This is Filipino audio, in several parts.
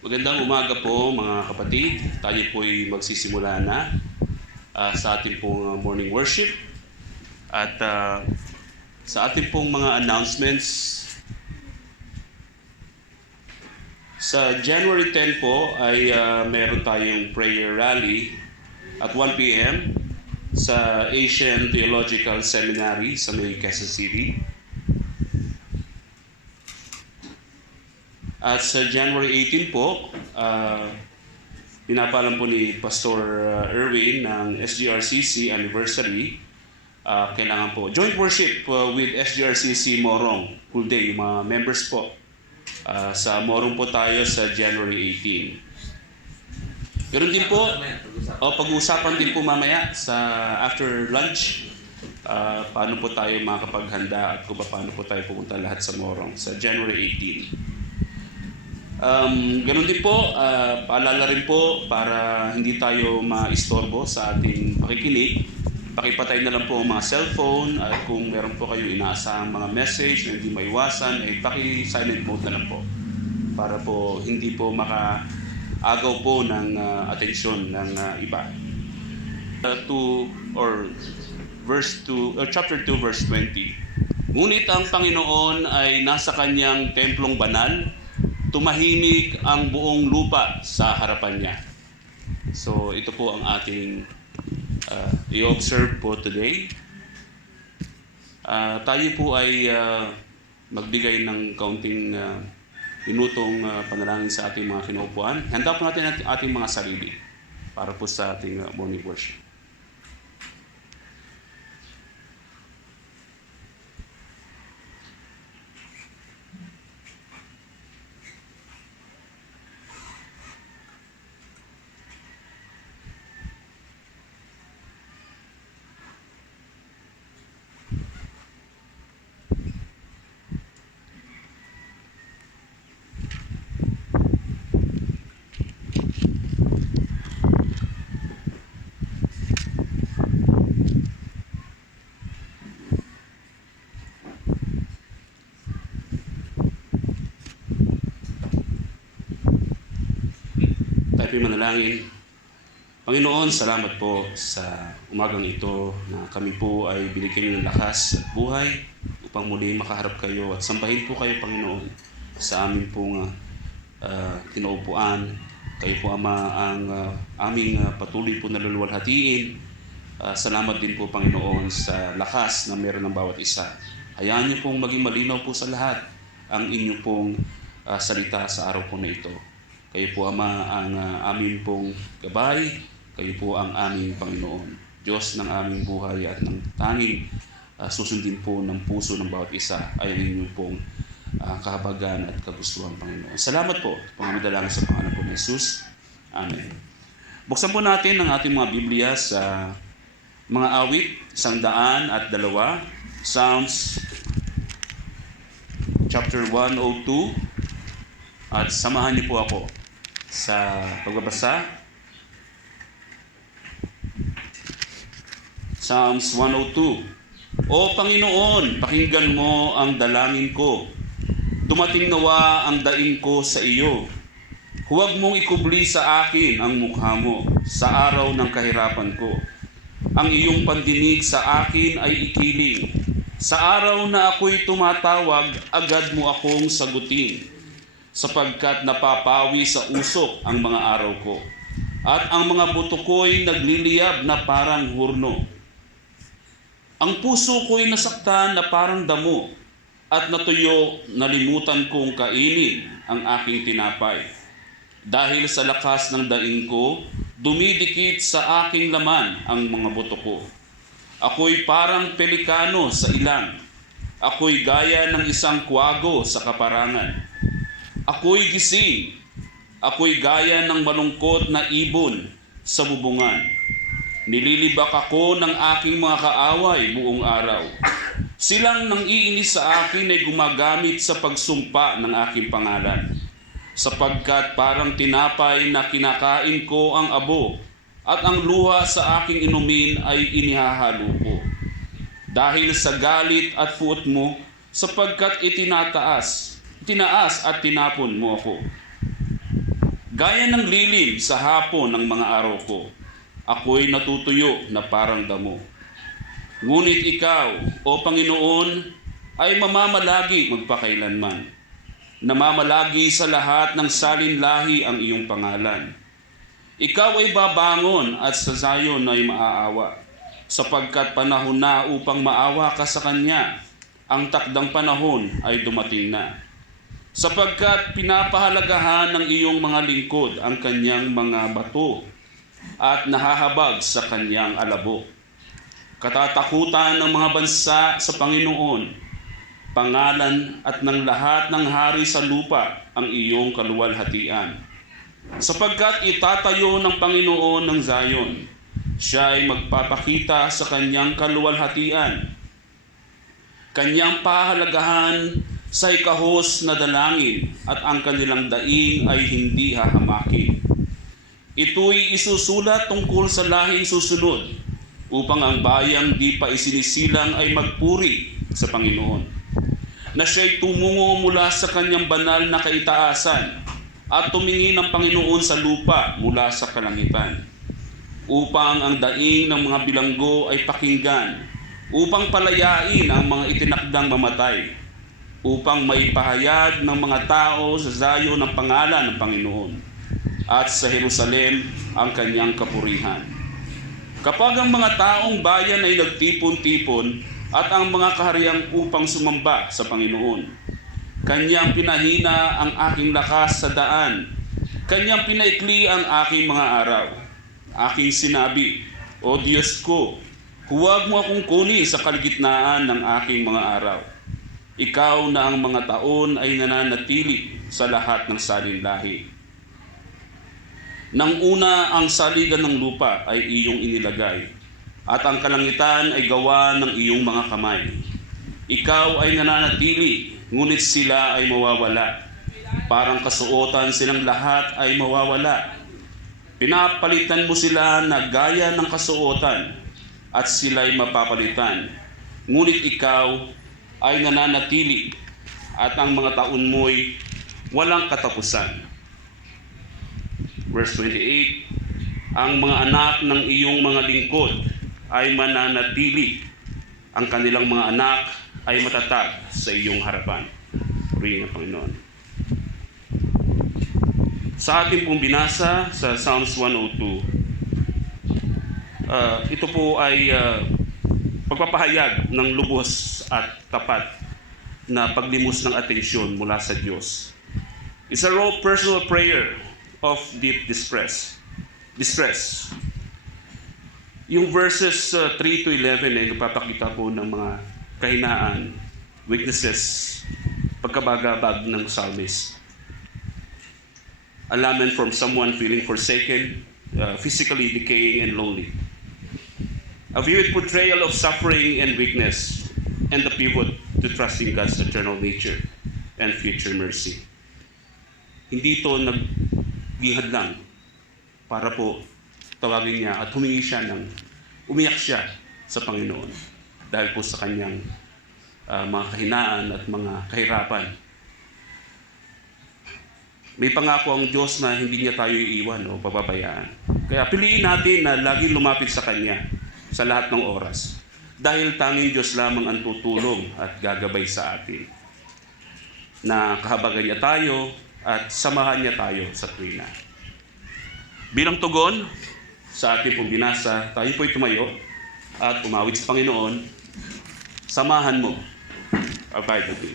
Magandang umaga po mga kapatid. Tayo po ay magsisimula na sa ating pong morning worship. At sa ating pong mga announcements, sa January 10 po ay meron tayong prayer rally at 1 p.m. sa Asian Theological Seminary sa may Quezon City. At sa January 18 po, pinapalam po ni Pastor Erwin ng SGRCC anniversary. Kailangan po joint worship with SGRCC Morong, full day, yung mga members po. Sa Morong po tayo sa January 18. Ganoon din po, pag-uusapan din po mamaya sa after lunch, paano po tayo makapaghanda at kung paano po tayo pupunta lahat sa Morong sa January 18. Ganun din po, paalala rin po para hindi tayo maistorbo sa ating pakikinig. Pakipatay na lang po ang mga cellphone at kung meron po kayo inaasahang mga message na hindi maiwasan, ay paki-silent mode na lang po para po hindi po makaagaw po ng atensyon ng iba. Chapter 2 verse 20. Ngunit ang Panginoon ay nasa kanyang templong banal, tumahimik ang buong lupa sa harapan niya. So ito po ang ating i-observe po today. Tayo po ay magbigay ng kaunting minutong panalangin sa ating mga kinaupuan. Handa po natin ating mga sarili para po sa ating morning worship. Tayo manalangin. Panginoon, salamat po sa umagang ito na kami po ay binigyan niyo ng lakas at buhay upang muli makaharap kayo at sambahin po kayo, Panginoon, sa amin pong kinaupuan. Kayo po, Ama, ang aming patuloy po na luluwalhatiin. Salamat din po, Panginoon, sa lakas na meron ng bawat isa. Hayaan niyo pong maging malinaw po sa lahat ang inyong pong salita sa araw po na ito. Kayo po, Ama, ang amin pong gabay. Kayo po ang aming Panginoon. Diyos ng aming buhay at ng tanging susundin po ng puso ng bawat isa ay ang inyong pong kahabagan at kagustuhan, Panginoon. Salamat po. Pangamidalangin sa pangalan po ni Jesus. Amen. Buksan po natin ang ating mga Biblia sa mga awit, 102, Psalms chapter 102. At samahan niyo po ako sa pagbabasa. Psalms 102. O Panginoon, pakinggan mo ang dalangin ko. Dumating nawa ang daing ko sa iyo. Huwag mong ikubli sa akin ang mukha mo sa araw ng kahirapan ko. Ang iyong pandinig sa akin ay ikiling. Sa araw na ako'y tumatawag, agad mo akong sagutin. Sapagkat napapawi sa usok ang mga araw ko, at ang mga buto ko'y nagliliyab na parang hurno. Ang puso ko'y nasaktan na parang damo, at natuyo, nalimutan kong kainin ang aking tinapay. Dahil sa lakas ng daing ko, dumidikit sa aking laman ang mga buto ko. Ako'y parang pelikano sa ilang. Ako'y gaya ng isang kwago sa kaparangan. Ako'y gising. Ako'y gaya ng malungkot na ibon sa bubungan. Nililibak ako ng aking mga kaaway buong araw. Silang nang iinis sa akin ay gumagamit sa pagsumpa ng aking pangalan. Sapagkat parang tinapay na kinakain ko ang abo, at ang luha sa aking inumin ay inihahalo ko. Dahil sa galit at puot mo, sapagkat itinaas at tinapon mo ako. Gaya ng lilim sa hapon ng mga araw ko, ako'y natutuyo na parang damo. Ngunit ikaw, o Panginoon, ay mamamalagi magpakailanman. Namamalagi sa lahat ng salinlahi ang iyong pangalan. Ikaw ay babangon at sa Zion ay maaawa, sapagkat panahon na upang maawa ka sa kanya. Ang takdang panahon ay dumating na. Sapagkat pinapahalagahan ng iyong mga lingkod ang kanyang mga bato at nahahabag sa kanyang alabo. Katatakutan ng mga bansa sa Panginoon, pangalan at ng lahat ng hari sa lupa ang iyong kaluwalhatian. Sapagkat itatayo ng Panginoon ng Zion, siya ay magpapakita sa kanyang kaluwalhatian. Kanyang pahalagahan sa ikahos na dalangin at ang kanilang daing ay hindi hahamakin. Ito'y isusulat tungkol sa lahing susunod upang ang bayang di pa isinisilang ay magpuri sa Panginoon, na siya'y tumungo mula sa kanyang banal na kaitaasan at tumingin ng Panginoon sa lupa mula sa kalangitan, upang ang daing ng mga bilanggo ay pakinggan, upang palayain ang mga itinakdang mamatay, upang maipahayag ng mga tao sa Zion ang pangalan ng Panginoon at sa Jerusalem ang kanyang kapurihan. Kapag ang mga taong bayan ay nagtipon-tipon at ang mga kahariang upang sumamba sa Panginoon, kanyang pinahina ang aking lakas sa daan, kanyang pinaikli ang aking mga araw. Aking sinabi, O Diyos ko, huwag mo akong kunin sa kalagitnaan ng aking mga araw. Ikaw na ang mga taon ay nananatili sa lahat ng salinlahi. Nang una ang saligan ng lupa ay iyong inilagay, at ang kalangitan ay gawa ng iyong mga kamay. Ikaw ay nananatili, ngunit sila ay mawawala. Parang kasuotan silang lahat ay mawawala. Pinapalitan mo sila na gaya ng kasuotan, at sila'y mapapalitan. Ngunit ikaw ay nananatili, at ang mga taon mo'y walang katapusan. Verse 28, ang mga anak ng iyong mga lingkod ay mananatili. Ang kanilang mga anak ay matatag sa iyong harapan. Purihin ang Panginoon. Sa ating pong binasa sa Psalms 102, ito po ay pagpapahayag ng lubos at tapat na paglimos ng atensyon mula sa Diyos. It's a raw personal prayer of deep distress. Yung verses 3 to 11 ay nagpapakita po ng mga kahinaan, weaknesses, pagkabagabag ng psalmist. A lament from someone feeling forsaken, physically decaying and lonely. A vivid portrayal of suffering and weakness, and the pivot to trusting God's eternal nature and future mercy. Hindi ito nagbihad lang para po tawagin niya at umiyak siya sa Panginoon dahil po sa kanyang mga kahinaan at mga kahirapan. May pangako ang Diyos na hindi niya tayo iiwan o pababayaan. Kaya piliin natin na laging lumapit sa Kanya sa lahat ng oras. Dahil tanging Diyos lamang ang tutulong at gagabay sa atin. Na kahabagan niya tayo at samahan niya tayo sa tuwina. Bilang tugon sa ating pong binasa, tayo po'y tumayo at umawit sa Panginoon. Samahan mo. Abide with me.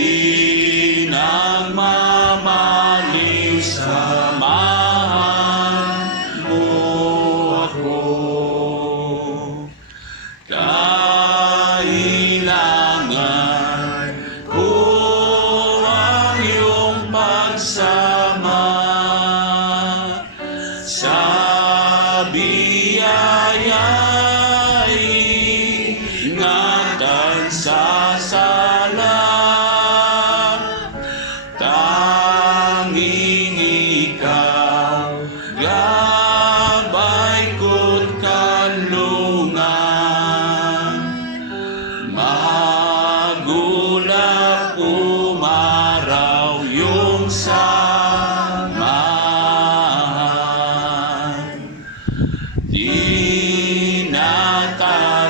Di nagmamaliw, samahan mo ako. Kailangan ko ang iyong pagsama sa biyaya'y ingatan sa sala. Tanging ikaw, gabay ko't kanlungan. Magulap umaraw yung samahan. Di natatakot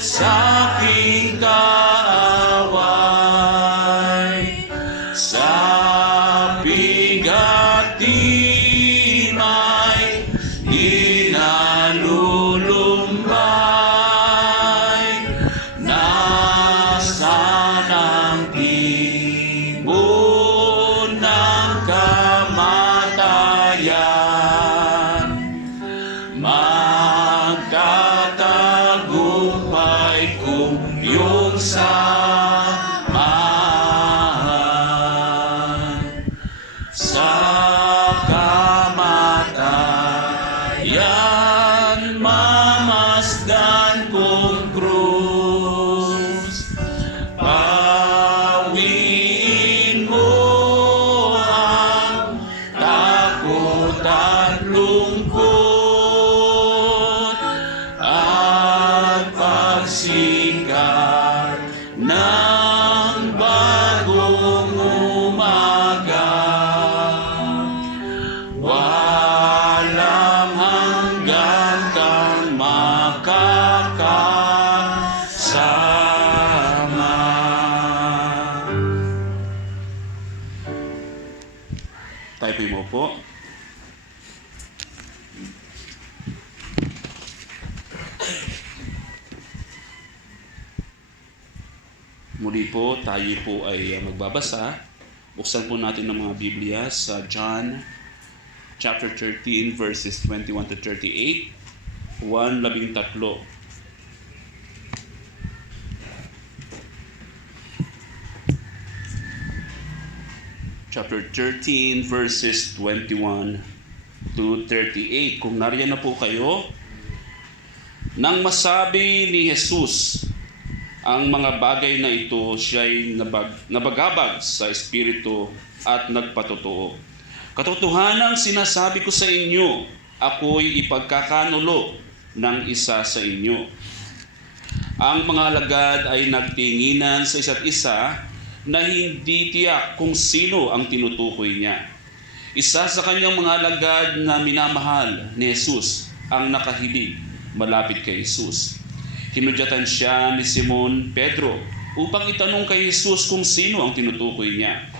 sa aking kaaway, sa bigat di may di nalulumbay. Nasaan ang ibon ng kamatayan? Magtatagumpay kung iyong samahan. Sa kamatayan, mamasdan kong krus. Pawiin mo ang takot at lungkot at pagsikat ng bagong umaga. Walang hanggan kang makakasama. Tayo mo po. Muli po, tayo po ay magbabasa. Buksan po natin ang mga Biblia sa John chapter 13 verses 21 to 38. 1:13. Chapter 13 verses 21 to 38. Kung nariyan na po kayo, nang masabi ni Jesus ang mga bagay na ito, siya'y nabagabag sa Espiritu at nagpatotoo. Katotohanang sinasabi ko sa inyo, ako'y ipagkakanulo ng isa sa inyo. Ang mga alagad ay nagtinginan sa isa't isa na hindi tiyak kung sino ang tinutukoy niya. Isa sa kanyang mga alagad na minamahal ni Jesus ang nakahilig malapit kay Jesus. Kinudyatan siya ni Simon Pedro upang itanong kay Jesus kung sino ang tinutukoy niya.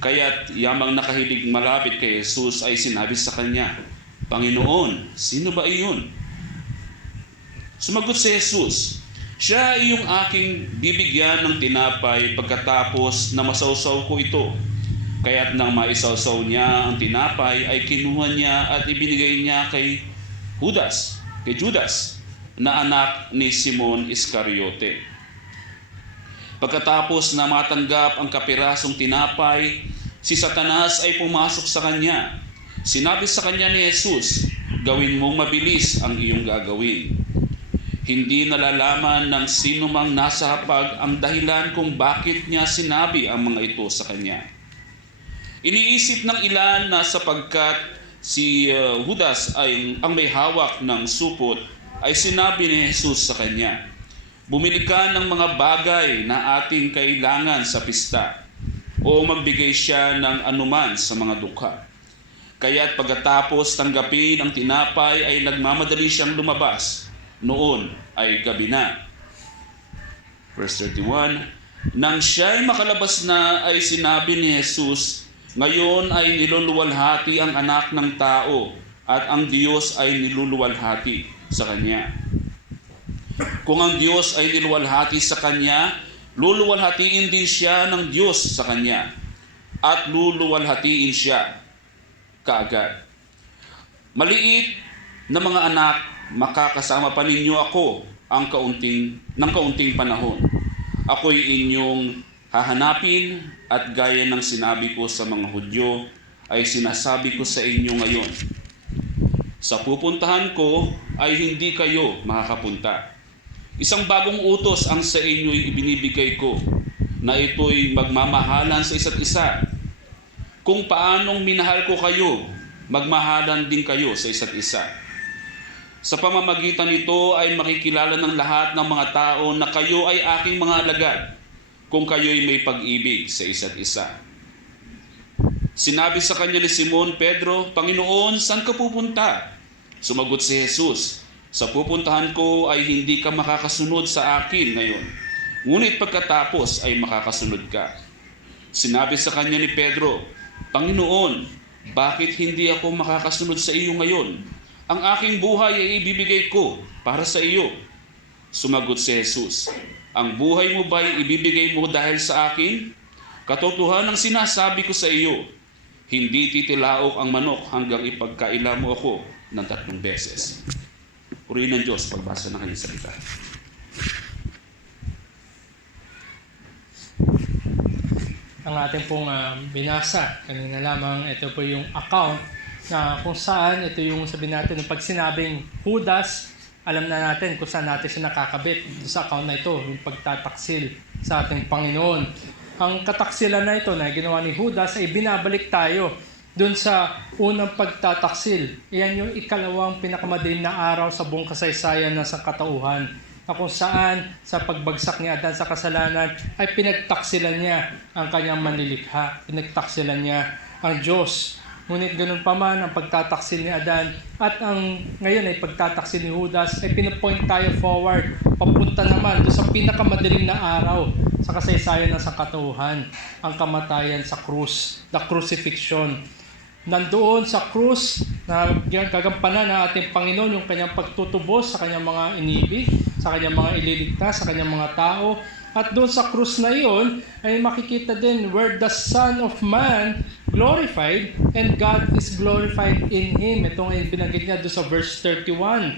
Kaya't yamang nakahilig malapit kay Jesus ay sinabi sa kanya, Panginoon, sino ba iyon? Sumagot si Jesus, siya ay yung aking bibigyan ng tinapay pagkatapos na masawsaw ko ito. Kaya't nang maisawsaw niya ang tinapay ay kinuha niya at ibinigay niya kay Judas, na anak ni Simon Iscariote. Pagkatapos na matanggap ang kapirasong tinapay, si Satanas ay pumasok sa kanya. Sinabi sa kanya ni Jesus, gawin mong mabilis ang iyong gagawin. Hindi nalalaman ng sino mang nasa hapag ang dahilan kung bakit niya sinabi ang mga ito sa kanya. Iniisip ng ilan na sapagkat si Judas ay ang may hawak ng supot, ay sinabi ni Jesus sa kanya, bumili ka ng mga bagay na ating kailangan sa pista o magbigay siya ng anuman sa mga dukha. Kaya't pagkatapos tanggapin ang tinapay ay nagmamadali siyang lumabas. Noon ay gabi na. Verse 31, nang siya'y makalabas na ay sinabi ni Jesus, ngayon ay niluluwalhati ang anak ng tao at ang Diyos ay niluluwalhati sa Kanya. Kung ang Diyos ay niluwalhati sa Kanya, luluwalhatiin din siya ng Diyos sa kanya at luluwalhatiin siya kaagad. Maliit na mga anak, makakasama pa ninyo ako ng kaunting panahon. Ako'y inyong hahanapin at gaya ng sinabi ko sa mga Hudyo ay sinasabi ko sa inyo ngayon. Sa pupuntahan ko ay hindi kayo makakapunta. Isang bagong utos ang sa inyo'y ibinibigay ko, na ito'y magmamahalan sa isa't isa. Kung paanong minahal ko kayo, magmahalan din kayo sa isa't isa. Sa pamamagitan nito ay makikilala ng lahat ng mga tao na kayo ay aking mga alagad, kung kayo'y may pag-ibig sa isa't isa. Sinabi sa kanya ni Simon Pedro, Panginoon, saan ka pupunta? Sumagot si Jesus, sa pupuntahan ko ay hindi ka makakasunod sa akin ngayon, ngunit pagkatapos ay makakasunod ka. Sinabi sa kanya ni Pedro, Panginoon, bakit hindi ako makakasunod sa iyo ngayon? Ang aking buhay ay ibibigay ko para sa iyo. Sumagot si Jesus, ang buhay mo ba'y ibibigay mo dahil sa akin? Katotohanan ang sinasabi ko sa iyo, hindi titilaok ang manok hanggang ipagkaila mo ako ng 3 beses. Purihin ng Diyos pagbasa ng kanyang salita. Ang ating pong binasa kanina lamang, ito po yung account na kung saan ito yung sabihin natin ng pag sinabing Judas, alam na natin kung saan natin siya nakakabit sa account na ito, yung pagtataksil sa ating Panginoon. Ang kataksilan na ito na ginawa ni Judas ay binabalik tayo dun sa unang pagtataksil. Iyan yung ikalawang pinakamadilim na araw sa buong kasaysayan ng sangkatauhan, na kung saan sa pagbagsak ni Adan sa kasalanan ay pinagtaksilan niya ang kanyang manlilikha, pinagtaksilan niya ang Diyos. Ngunit ganun pa man ang pagtataksil ni Adan at ang ngayon ay pagtataksil ni Judas ay pinapoint tayo forward, papunta naman doon sa pinakamadilim na araw sa kasaysayan ng sangkatauhan, ang kamatayan sa krus, the crucifixion. Nandoon sa krus na gagampanan ng ating Panginoon yung kanyang pagtutubos sa kanyang mga inibig, sa kanyang mga ililigtas, sa kanyang mga tao. At doon sa krus na iyon ay makikita din where the Son of Man glorified and God is glorified in Him. Ito ngayon binanggit niya doon sa verse 31.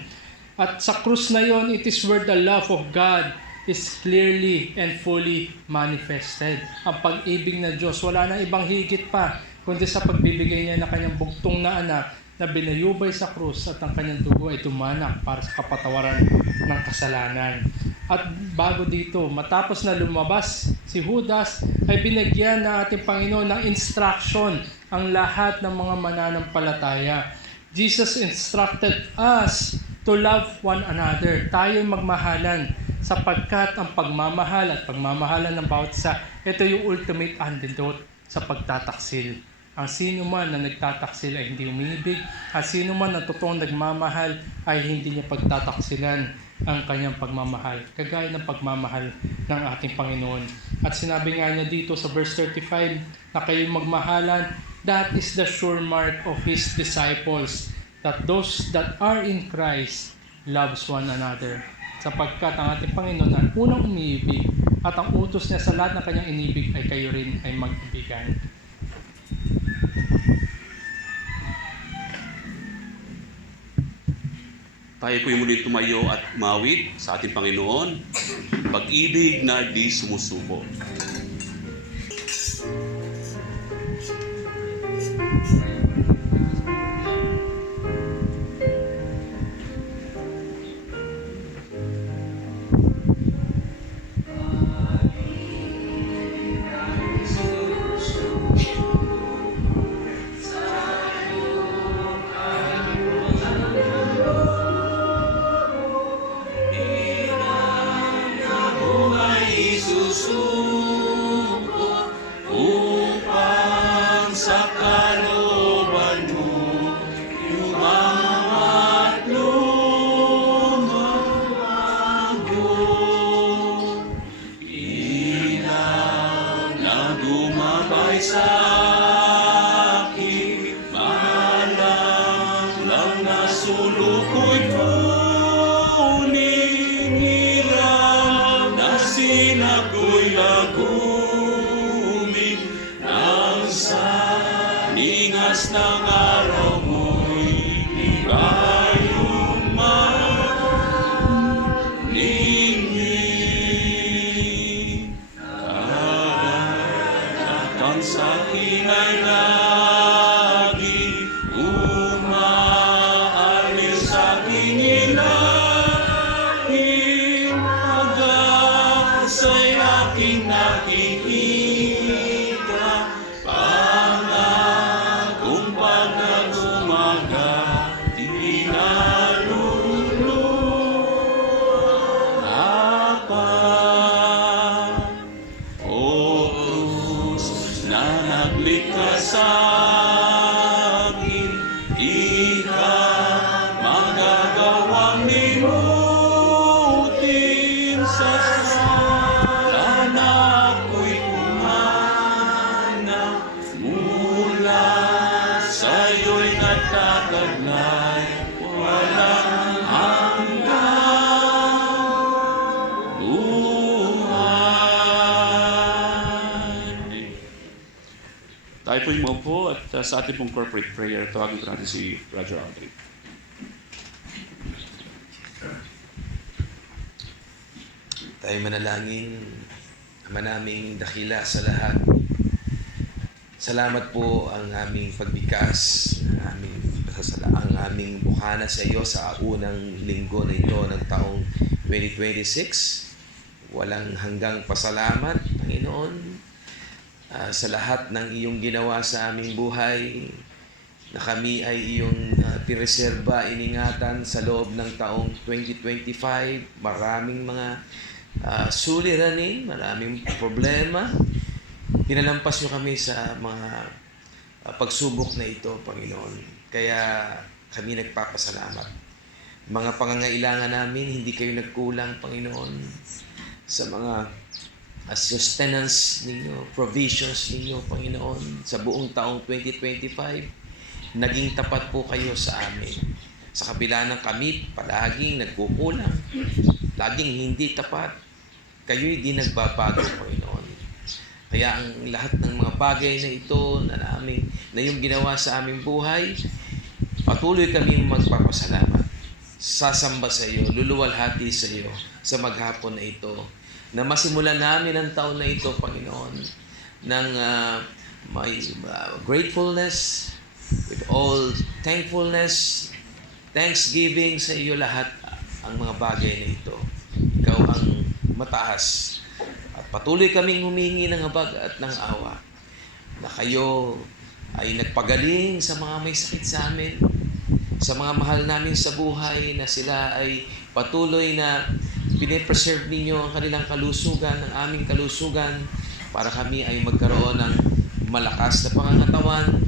At sa krus na iyon, it is where the love of God is clearly and fully manifested. Ang pag-ibig ng Diyos, wala na ibang higit pa kundi sa pagbibigay niya ng kanyang bugtong na anak na binayubay sa krus at ang kanyang dugo ay tumanak para sa kapatawaran ng kasalanan. At bago dito, matapos na lumabas si Judas, ay binigyan ng ating Panginoon ng instruction ang lahat ng mga mananampalataya. Jesus instructed us to love one another. Tayo magmahalan sapagkat ang pagmamahal at pagmamahalan ng bawat isa, ito yung ultimate antidote sa pagtataksil. Ang sino man na nagtataksil ay hindi umiibig, at sino man na totoong nagmamahal ay hindi niya pagtataksilan ang kanyang pagmamahal, kagaya ng pagmamahal ng ating Panginoon. At sinabi nga niya dito sa verse 35 na kayo magmahalan, that is the sure mark of His disciples, that those that are in Christ loves one another. Sapagkat ang ating Panginoon ang unang umiibig at ang utos niya sa lahat ng kanyang inibig ay kayo rin ay mag-ibigan. Tayo po yung muli tumayo at umawit sa ating Panginoon, pag-ibig na di sumusuko. Suluko'y puningiram na sinagoy taguming ng saningas ng araw mo'y ikayong maningning. Karagatan sa akin ay laging umaalis sa aking ilalim. Pag-asa'y aking nakikita, pangakong pag nag-umaga, di naluluhapan. O Diyos na naglikha sa akin, di ka magagawang limutin sa sala na ako'y kumana. Mula sa'yo'y nagtataglay, walang hanggang buhay. Tayo po'y maupo at sa ating pong corporate prayer, tawagin ko natin si Roger Aldrin. Tayo manalangin, Ama naming dakila sa lahat. Salamat po ang aming pagbikas, ang aming bukana sa iyo sa unang linggo na ito ng taong 2026. Walang hanggang pasalamat, Panginoon, sa lahat ng iyong ginawa sa aming buhay, na kami ay iyong pireserba, iningatan sa loob ng taong 2025. Maraming mga suliranin, maraming problema. Pinalampas niyo kami sa mga pagsubok na ito, Panginoon. Kaya kami nagpapasalamat. Mga pangangailangan namin, hindi kayo nagkulang, Panginoon, sa mga sustenance ninyo, provisions ninyo, Panginoon, sa buong taong 2025. Naging tapat po kayo sa amin. Sa kabila ng kami, palaging nagkukulang, laging hindi tapat, kayo'y di nagbabago, Panginoon. Kaya ang lahat ng mga bagay na ito na yung ginawa sa aming buhay, patuloy kami magpapasalamat. Sasamba sa iyo, luluwalhati sa iyo sa maghapon na ito, na masimulan namin ang taon na ito, Panginoon, ng may gratefulness, with all thankfulness, thanksgiving sa iyo lahat ang mga bagay na ito. Ikaw ang mataas. At patuloy kaming humingi ng habag at ng awa na kayo ay nagpagaling sa mga may sakit sa amin, sa mga mahal namin sa buhay, na sila ay patuloy na pinipreserve ninyo ang kanilang kalusugan, ang aming kalusugan, para kami ay magkaroon ng malakas na pangangatawan,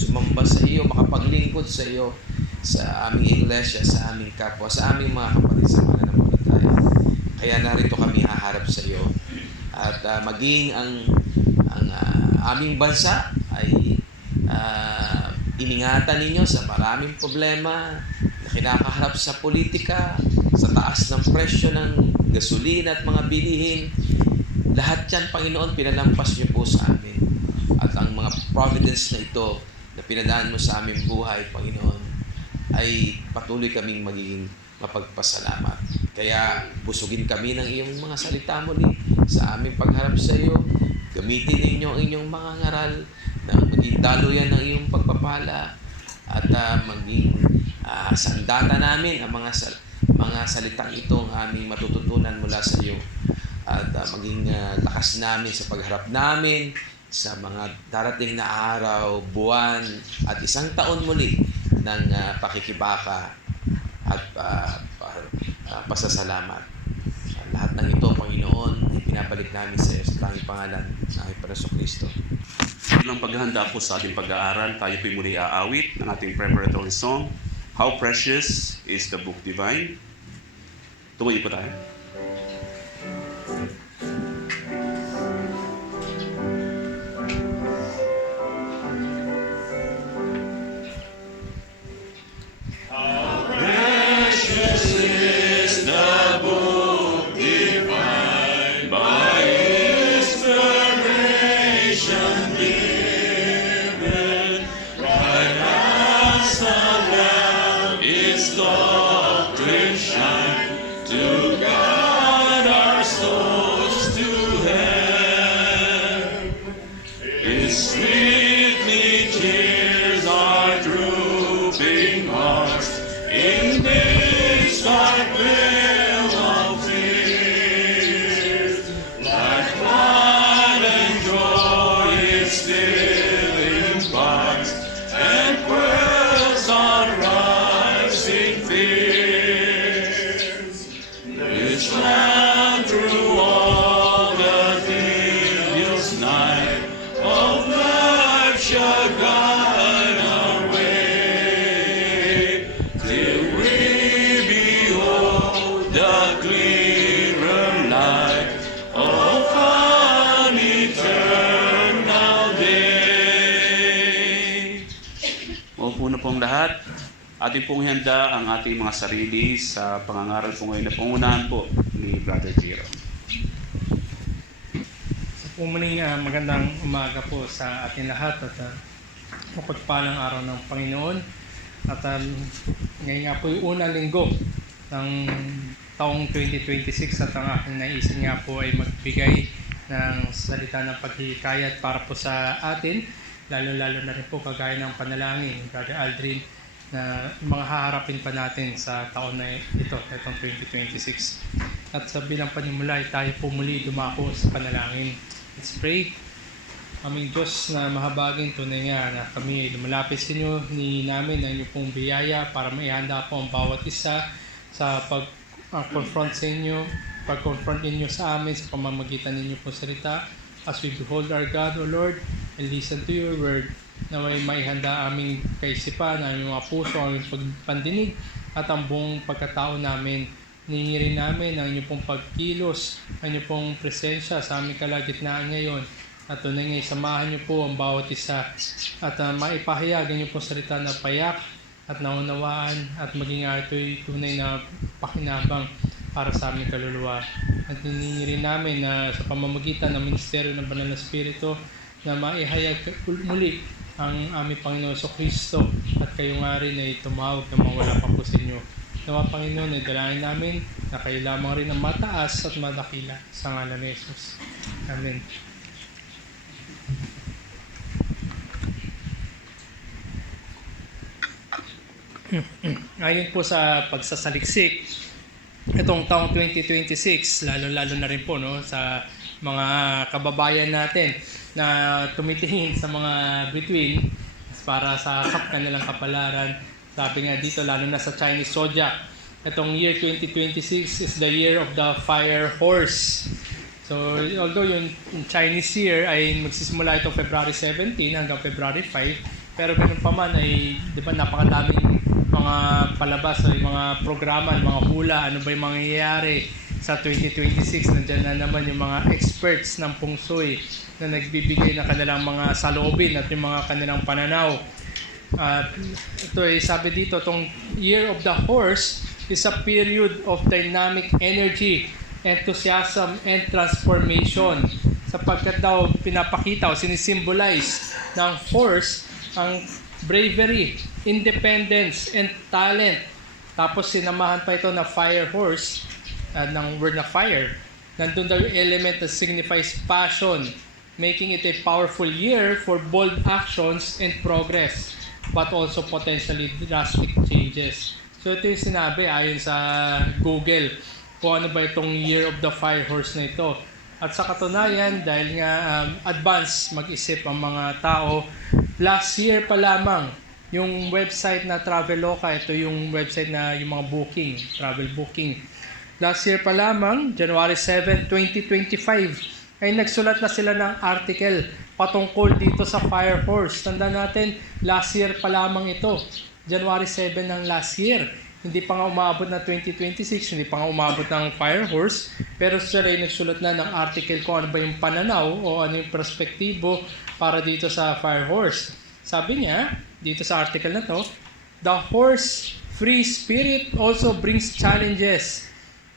sumamba sa iyo, makapaglingkod sa iyo, sa aming iglesia, sa aming kapwa, sa aming mga kapatid sa mananampalataya. Kaya narito kami haharap sa iyo. At maging ang aming bansa ay iningatan ninyo sa maraming problema na kinakaharap sa politika, sa taas ng presyo ng gasolina at mga bilihin. Lahat yan, Panginoon, pinalampas niyo po sa amin. At ang mga providence na ito na pinadaan mo sa aming buhay, Panginoon, ay patuloy kaming magiging mapagpasalamat. Kaya busugin kami ng iyong mga salita muli sa aming pagharap sa iyo. Gamitin ninyo ang inyong mga ngaral na maging daluyan ng iyong pagpapala, at maging sandata namin ang mga salitang itong aming matututunan mula sa iyo, at maging lakas namin sa pagharap namin sa mga darating na araw, buwan, at isang taon muli ng pakikibaka at pasasalamat. Lahat ng ito, Panginoon, pinabalik namin sa iyo sa tanging pangalan ng aming Panginoon. Bilang paghahanda po sa ating pag-aaral, tayo po'y muli aawit ng ating preparatory song, How Precious is the Book Divine. Tumayo po tayo. Precious is the book divine, by sweetly cheers our drooping hearts in this dark vale of tears. That glad and joy is still imparts and quells our rising fears. This land through all the tedious night of life shall guide our way, till we behold the clearer light of an eternal day. Opo na pong lahat. Ating pong handa ang ating mga sarili sa pangangaral po ngayon na pangunahan po ni Brother Jiro. So muling magandang umaga po sa ating lahat at mapagpalang araw ng Panginoon. At ngayon nga po yung unang linggo ng taong 2026 at ang aking naisin nga po ay magbigay ng salita ng paghihikayat para po sa atin, lalo-lalo na rin po kagaya ng panalangin ni Brother Aldrin na mga haharapin pa natin sa taon na ito, itong 2026. At sa bilang panimula ay tayo po muli dumako sa panalangin. Let's pray. Aming Diyos na mahabagin, tunay nga na kami ay lumalapit sa inyo, hinihingi namin ang inyong pong biyaya para maihanda po ang bawat isa sa pag-confront sa inyo, pag-confront ninyo sa amin sa pamamagitan ninyo pong salita. As we behold our God, O Lord, and listen to your word, na may maihanda aming kaisipan, aming mga puso, aming pagpandinig at ang buong pagkatao namin. Hinihingi rin namin ang inyong pong pagkilos, ang inyong pong presensya sa aming kalagitnaan ngayon. At tunay nga, samahan niyo po ang bawat isa at maipahayag ang inyong pong salita na payak at naunawaan at maging ito'y tunay na pakinabang para sa aming kaluluwa. At hinihingi rin namin na sa pamamagitan ng Ministeryo ng Banal na Espiritu na maihayag muli ang aming Panginoon Kristo at kayo nga rin ay tumawag na mawala pa po sa inyo. Nawa Panginoon ay dalangin namin na kayo lamang rin ang mataas at madakila sa ngalan ni Jesus. Amen. Ayon po sa pagsasaliksik, itong taong 2026, lalo-lalo na rin po sa mga kababayan natin na tumitingin sa mga bituin para sa kanilang kapalaran. Sabi nga dito, lalo na sa Chinese Zodiac, itong year 2026 is the year of the fire horse. So, although yung Chinese year ay magsisimula itong February 17 hanggang February 5, pero ganun pa man ay, di ba, napakadaming mga palabas o mga programa, mga hula, ano ba yung mangyayari sa 2026. Nandiyan na naman yung mga experts ng Feng Shui na nagbibigay ng kanilang mga salobin at yung mga kanilang pananaw. Ito ay sabi dito, itong Year of the Horse is a period of dynamic energy, enthusiasm, and transformation. Sapagkat daw pinapakita o sinisimbolize ng horse ang bravery, independence, and talent. Tapos sinamahan pa ito na fire horse, ng word na fire. Nandun daw yung element that signifies passion, making it a powerful year for bold actions and progress, but also potentially drastic changes. So ito yung sinabi ayon sa Google kung ano ba itong Year of the Fire Horse na ito. At sa katunayan, dahil nga advance mag-isip ang mga tao, last year pa lamang, yung website na Traveloka, ito yung website na yung mga booking, travel booking. Last year pa lamang, January 7, 2025, ay nagsulat na sila ng article patungkol dito sa Fire Horse. Tandaan natin, last year pa lamang ito. January 7 ng last year. Hindi pa nga umabot na 2026, hindi pa nga umabot ng Fire Horse, pero sila ay nagsulat na ng article kung ano ba yung pananaw o ano yung perspektibo para dito sa Fire Horse. Sabi niya, dito sa article na to, the horse free spirit also brings challenges.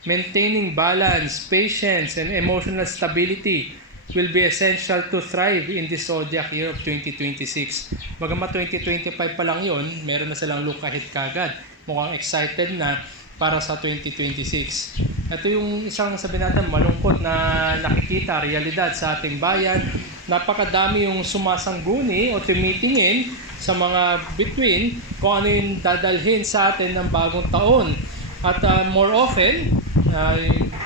Maintaining balance, patience, and emotional stability will be essential to thrive in this zodiac year of 2026. Bagamat 2025 pa lang yun, meron na silang look ahead kagad. Mukhang excited na para sa 2026. Ito yung isang sabi natin malungkot na nakikita, realidad sa ating bayan napakadami yung sumasangguni o tumitingin sa mga bituin kung ano yung dadalhin sa atin ng bagong taon. At more often,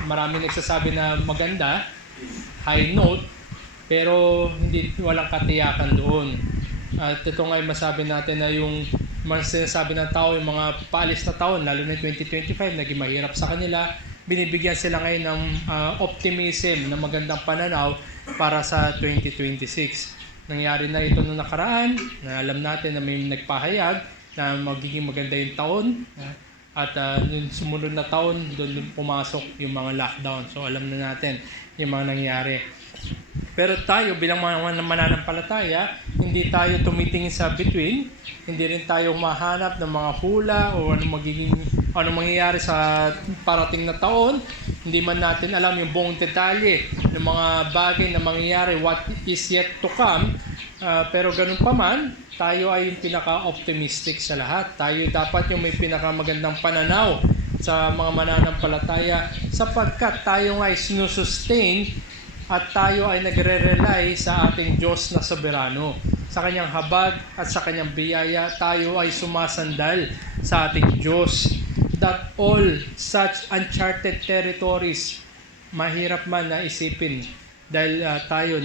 marami nagsasabi na maganda, high note, pero walang katiyakan doon. At ito nga masabi natin na yung mga sinasabi ng tao, yung mga paalis na taon, lalo na 2025, naging mahirap sa kanila, binibigyan sila ngayon ng optimism na magandang pananaw para sa 2026. Nangyari na ito noong nakaraan, na alam natin na may nagpahayag na magiging maganda yung taon. At yung sumunod na taon, doon pumasok yung mga lockdown. So alam na natin yung mga nangyari. Pero tayo bilang mga mananampalataya, hindi tayo tumitingin sa bituin, hindi rin tayo mahanap ng mga hula o ano mangyayari sa parating na taon. Hindi man natin alam yung buong detalye ng mga bagay na mangyayari, what is yet to come. Pero ganun pa man, tayo ay yung pinaka-optimistic sa lahat. Tayo dapat yung may pinakamagandang pananaw sa mga mananampalataya sapagkat tayo ay sinusustain at tayo ay nagre-rely sa ating Diyos na soberano. Sa kanyang habag at sa kanyang biyaya, tayo ay sumasandal sa ating Diyos. That all such uncharted territories, mahirap man na isipin. Dahil tayo,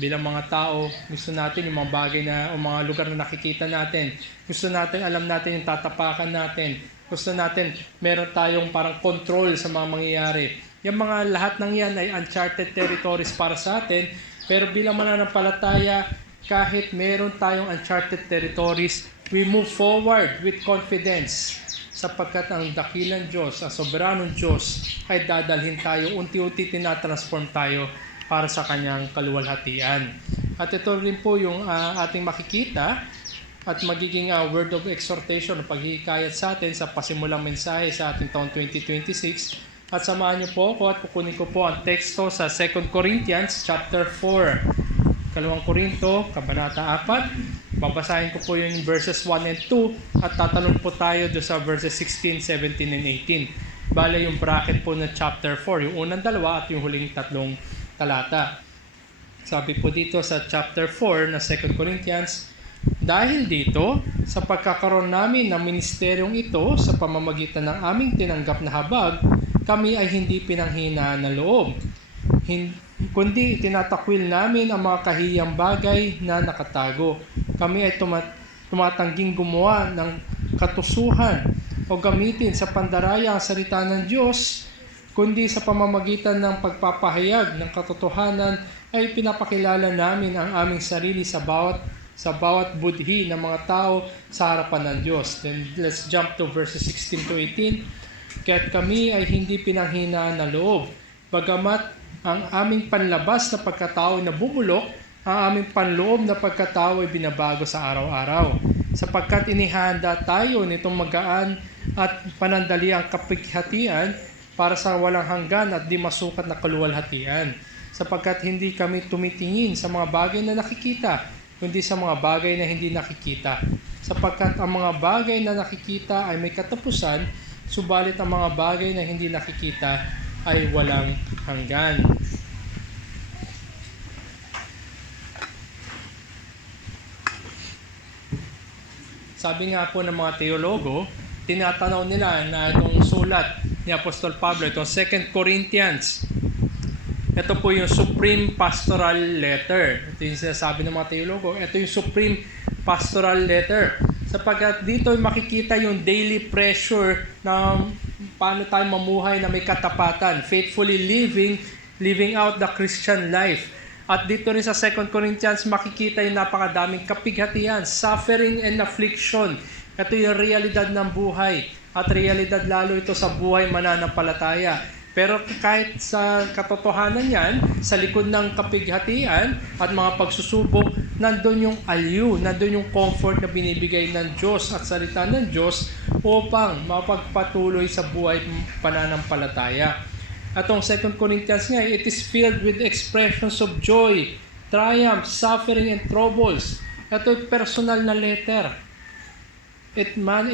bilang mga tao, gusto natin yung mga bagay o mga lugar na nakikita natin. Gusto natin, alam natin yung tatapakan natin. Gusto natin, meron tayong parang control sa mga mangyayari. Yung mga lahat ng yan ay uncharted territories para sa atin. Pero bilang mananampalataya, kahit meron tayong uncharted territories, we move forward with confidence. Sapagkat ang dakilang Diyos, ang soberanong Diyos, ay dadalhin tayo, unti-unti tinatransform tayo para sa kanyang kaluwalhatian. At ito rin po yung ating makikita at magiging word of exhortation o paghihikayat sa atin sa pasimulang mensahe sa ating taong 2026. At samahan niyo po ako at kukunin ko po ang teksto sa 2 Corinthians chapter 4. 2 Korinto, Kabanata 4. Babasahin ko po yung verses 1 and 2 at tatalon po tayo do sa verses 16, 17, and 18. Bale yung bracket po na chapter 4, yung unang dalawa at yung huling tatlong talata. Sabi po dito sa chapter 4 na 2 Corinthians, dahil dito, sa pagkakaroon namin ng ministeryong ito sa pamamagitan ng aming tinanggap na habag, kami ay hindi pinanghinaan ng loob, kundi tinatakwil namin ang mga kahiyang bagay na nakatago. Kami ay tumatangging gumawa ng katusuhan o gamitin sa pandaraya ang salita ng Diyos, kundi sa pamamagitan ng pagpapahayag ng katotohanan ay pinapakilala namin ang aming sarili sa bawat budhi ng mga tao sa harapan ng Diyos. Then let's jump to verses 16 to 18. Kaya't kami ay hindi pinanghinaan ng loob, bagamat ang aming panlabas na pagkatao na bubulok, ang aming panloob na pagkatao ay binabago sa araw-araw. Sapagkat inihanda tayo nitong magaan at panandaliang kapighatian para sa walang hanggan at di masukat na kaluwalhatian. Sapagkat hindi kami tumitingin sa mga bagay na nakikita, kundi sa mga bagay na hindi nakikita. Sapagkat ang mga bagay na nakikita ay may katapusan, subalit ang mga bagay na hindi nakikita ay walang hanggan. Sabi nga po ng mga teologo, tinatanaw nila na itong sulat ni Apostol Pablo, itong 2 Corinthians, ito po yung supreme pastoral letter. Ito yung sinasabi ng mga teologo, ito yung supreme pastoral letter. Sapagkat dito makikita yung daily pressure na paano tayo mamuhay na may katapatan, faithfully living out the Christian life. At dito rin sa 2 Corinthians makikita yung napakadaming kapighatian, suffering and affliction. Ito yung realidad ng buhay at realidad lalo ito sa buhay mananampalataya. Pero kahit sa katotohanan yan, sa likod ng kapighatian at mga pagsusubok, nandun yung aliw, nandun yung comfort na binibigay ng Diyos at salita ng Diyos upang mapagpatuloy sa buhay pananampalataya. Atong 2 Corinthians nga, it is filled with expressions of joy, triumph, suffering, and troubles. Ito ay personal na letter. A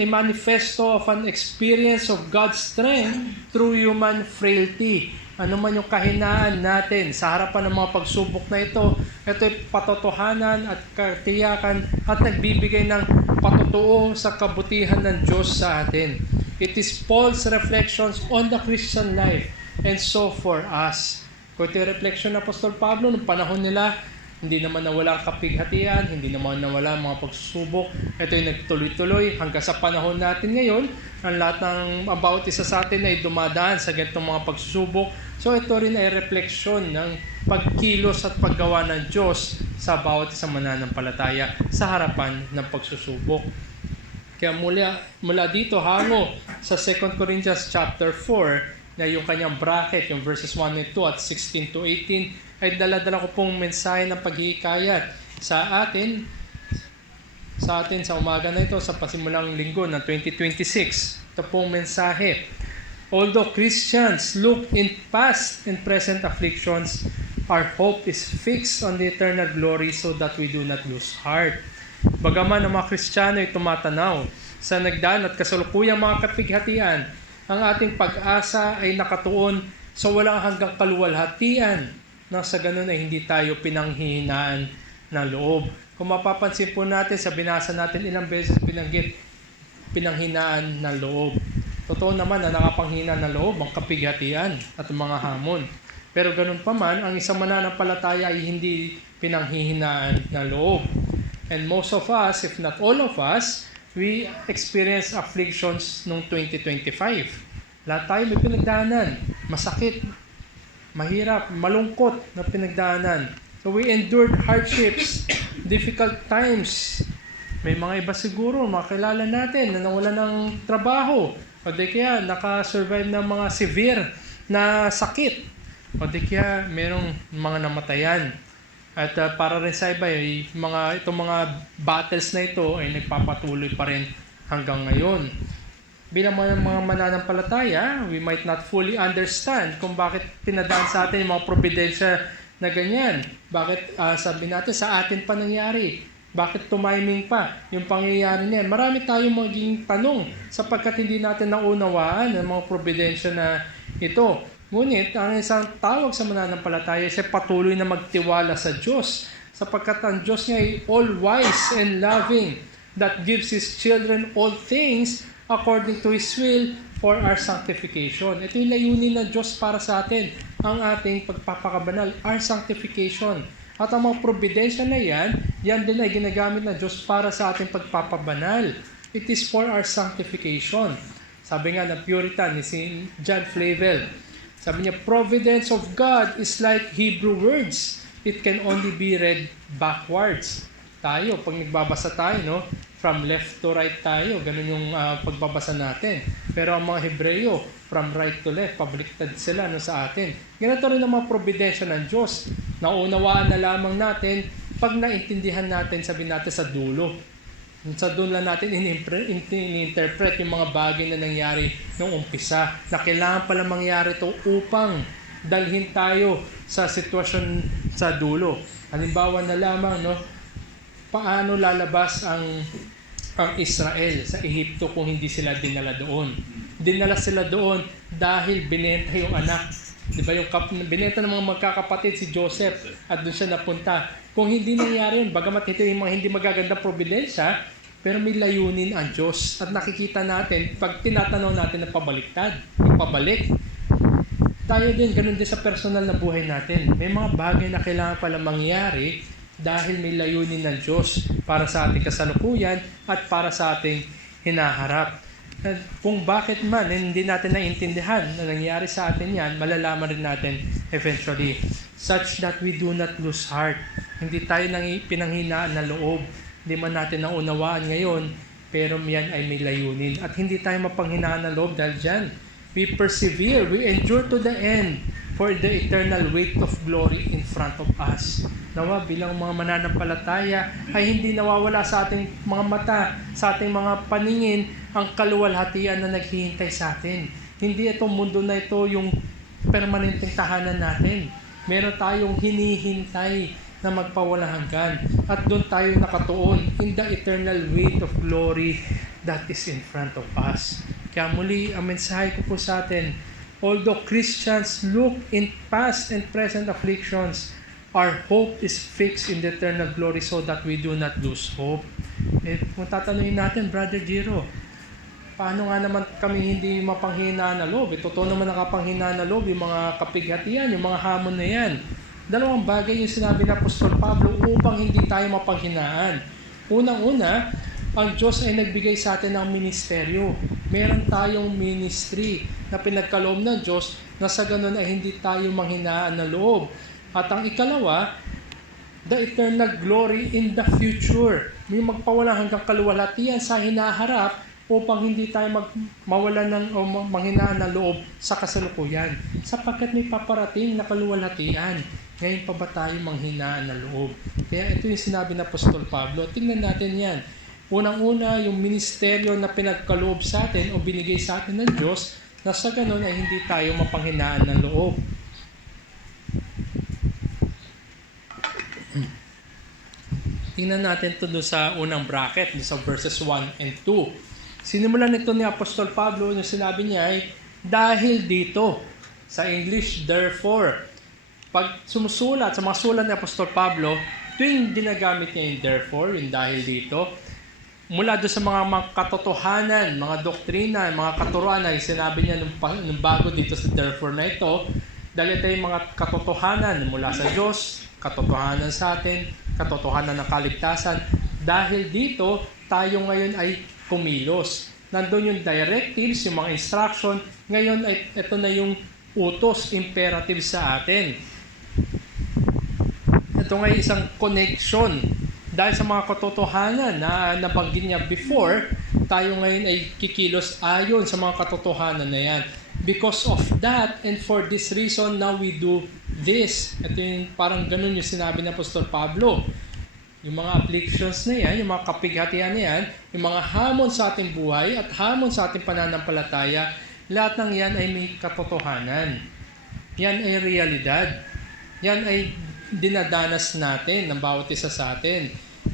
manifesto of an experience of God's strength through human frailty. ano man yung kahinaan natin sa harapan ng mga pagsubok na ito'y patotohanan at katiyakan at nagbibigay ng patutuo sa kabutihan ng Diyos sa atin. It is Paul's reflections on the Christian life and so for us. Kung ito yung reflection ng Apostol Pablo noong panahon nila, hindi naman nawala ang kapighatian, hindi naman nawala ang mga pagsusubok. Ito yung nagtuloy-tuloy hanggang sa panahon natin ngayon. Ang lahat ng bawat isa sa atin ay dumadaan sa ganitong mga pagsusubok. So ito rin ay refleksyon ng pagkilos at paggawa ng Diyos sa bawat isang mananampalataya sa harapan ng pagsusubok. Kaya mula dito hango sa 2 Corinthians chapter 4 na yung kanyang bracket, yung verses 1 and 2 at 16 to 18, ay dala-dala ko pong mensahe ng paghihikayat sa atin sa umaga na ito, sa pasimulang linggo ng 2026. Ito pong mensahe. Although Christians look in past and present afflictions, our hope is fixed on the eternal glory so that we do not lose heart. Bagaman ang mga Kristiyano ay tumatanaw sa nagdaan at kasalukuyang mga kapighatian, ang ating pag-asa ay nakatuon sa walang hanggang kaluwalhatian na sa ganun ay hindi tayo pinanghihinaan ng loob. Kung mapapansin po natin sa binasa natin ilang beses binanggit pinanghinaan ng loob. Totoo naman na nakapanghina ng loob ang kapighatian at mga hamon. Pero ganun pa man, ang isang mananampalataya ay hindi pinanghihinaan ng loob. And most of us, if not all of us, we experience afflictions noong 2025. Lahat tayo may pinagdaanan, masakit, mahirap, malungkot na pinagdaanan. So we endured hardships, difficult times. May mga iba siguro, makilala natin na nawalan ng trabaho. O di kaya nakasurvive ng mga severe na sakit. O di kaya merong mga namatayan. At para rin sa iba, itong mga battles na ito ay nagpapatuloy pa rin hanggang ngayon. Bilang mga mananampalataya, we might not fully understand kung bakit pinadaan sa atin yung mga probidensya na ganyan. Bakit sabi natin sa atin pa nangyari? Bakit tumiming pa yung pangyayari niyan? Marami tayong maging tanong sapagkat hindi natin naunawaan ang mga probidensya na ito. Ngunit ang isang tawag sa mananampalataya siya patuloy na magtiwala sa Diyos sapagkat ang Diyos niya ay all-wise and loving that gives His children all things according to His will for our sanctification. Ito yung layunin ng Diyos para sa atin, ang ating pagpapakabanal, our sanctification. At ang mga providensya na yan din ay ginagamit ng Diyos para sa ating pagpapabanal. It is for our sanctification. Sabi nga ng Puritan ni si John Flavel, sabi niya, providence of God is like Hebrew words. It can only be read backwards. Tayo, pag nagbabasa tayo, no? From left to right tayo, ganun yung pagbabasa natin. Pero ang mga Hebreo, from right to left, pabaliktad sila sa atin. Ganito rin ang mga providensya ng Diyos. Naunawaan na lamang natin pag naintindihan natin, sabi natin sa dulo. Sa doon lang natin in-interpret yung mga bagay na nangyari noong umpisa. Na kailangan pala mangyari ito upang dalhin tayo sa sitwasyon sa dulo. Halimbawa na lamang, no? Paano lalabas ang Israel sa Ehipto kung hindi sila dinala doon? Dinala sila doon dahil binenta yung anak. Di ba yung binenta ng mga magkakapatid si Joseph at doon siya napunta. Kung hindi nangyari yun, bagamat ito yung mga hindi magagandang providensya, pero may layunin ang Diyos. At nakikita natin, pag tinatanaw natin na pabaliktad, yung pabalik, tayo din, ganun din sa personal na buhay natin. May mga bagay na kailangan pala mangyari dahil may layunin ng Diyos para sa ating kasalukuyan at para sa ating hinaharap. At kung bakit man hindi natin naintindihan na nangyari sa atin yan, malalaman rin natin eventually. Such that we do not lose heart. Hindi tayo pinanghinaan na loob. Hindi man natin naunawaan ngayon, pero yan ay may layunin. At hindi tayo mapanghinaan na loob dahil dyan. We persevere, we endure to the end for the eternal weight of glory in front of us. Nawa bilang mga mananampalataya ay hindi nawawala sa ating mga mata, sa ating mga paningin, ang kaluwalhatian na naghihintay sa atin. Hindi itong mundo na ito yung permanenteng tahanan natin. Meron tayong hinihintay na magpawalang hanggan. At doon tayo nakatuon in the eternal weight of glory that is in front of us. Kaya muli, ang mensahe ko po sa atin, although Christians look in past and present afflictions, our hope is fixed in the eternal glory so that we do not lose hope. Kung tatanungin natin, Brother Jiro, paano nga naman kami hindi mapanghinaan na loob? Totoo naman nakapanghinaan na loob, yung mga kapighatian, yung mga hamon na yan. Dalawang bagay yung sinabi ng Apostol Pablo upang hindi tayo mapanghinaan. Unang-una, ang Diyos ay nagbigay sa atin ng ministeryo. Meron tayong ministry na pinagkaloob ng Diyos na sa ganun ay hindi tayo manghinaan na loob. At ang ikalawa, the eternal glory in the future. May magpawala hanggang kaluwalhatian sa hinaharap upang hindi tayo mawala ng o manghinaan ng loob sa kasalukuyan. Sapagkat may paparating na kaluwalhatian. Ngayon pa ba tayo manghinaan ng loob? Kaya ito yung sinabi ng Apostol Pablo. Tingnan natin yan. Unang-una, yung ministeryo na pinagkaloob sa atin o binigay sa atin ng Diyos na sa ganun ay hindi tayo mapanghinaan ng loob. Tingnan natin ito doon sa unang bracket, doon sa verses 1 and 2. Sinimulan nito ni Apostol Pablo, yung sinabi niya ay, dahil dito, sa English, therefore. Pag sumusulat, sa mga sulat ni Apostol Pablo, tuwing ginagamit niya yung therefore, yung dahil dito, mula doon sa mga katotohanan, mga doktrina, mga katuruan ay sinabi niya nung bago dito sa therefore na ito, dahil ito yung mga katotohanan mula sa Diyos, katotohanan sa atin, katotohanan ng kaligtasan. Dahil dito, tayo ngayon ay kumilos. Nandun yung directives, yung mga instruction. Ngayon, ay ito na yung utos, imperative sa atin. Ito nga isang connection. Dahil sa mga katotohanan na nabanggit niya before, tayo ngayon ay kikilos ayon sa mga katotohanan na yan. Because of that, and for this reason, now we do this. Ito yung parang ganun yung sinabi ng Apostol Pablo. Yung mga afflictions na yan, yung mga kapighatian na yan, yung mga hamon sa ating buhay at hamon sa ating pananampalataya, lahat ng yan ay may katotohanan. Yan ay realidad. Yan ay dinadanas natin ng bawat isa sa atin.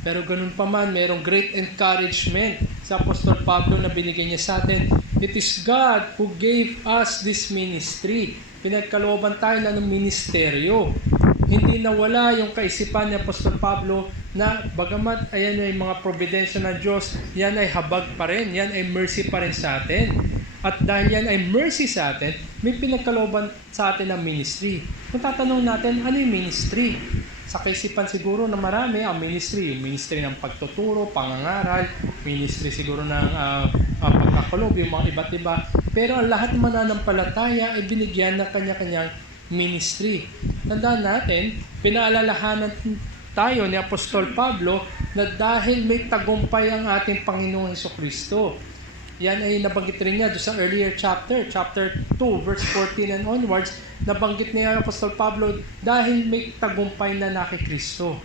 Pero ganun pa man, mayroong great encouragement sa Apostol Pablo na binigay niya sa atin. It is God who gave us this ministry. Pinagkalooban tayo na ng ministeryo. Hindi nawala yung kaisipan ni Apostol Pablo na bagamat ayan ay mga providensya ng Diyos, yan ay habag pa rin, yan ay mercy pa rin sa atin. At dahil yan ay mercy sa atin, may pinagkalooban sa atin ng ministry. Kung tatanong natin, ano yung ministry? Sa kaisipan siguro na marami ang ministry. Yung ministry ng pagtuturo, pangangaral, ministry siguro ng pagkakalob, yung mga iba't iba. Pero ang lahat ng mananampalataya ay binigyan ng kanya-kanyang ministry. Tandaan natin, pinaalalahanan tayo ni Apostol Pablo na dahil may tagumpay ang ating Panginoong Hesukristo. Yan ay nabanggit rin niya doon sa earlier chapter 2, verse 14 and onwards, nabanggit niya Apostol Pablo dahil may tagumpay na nakikristo.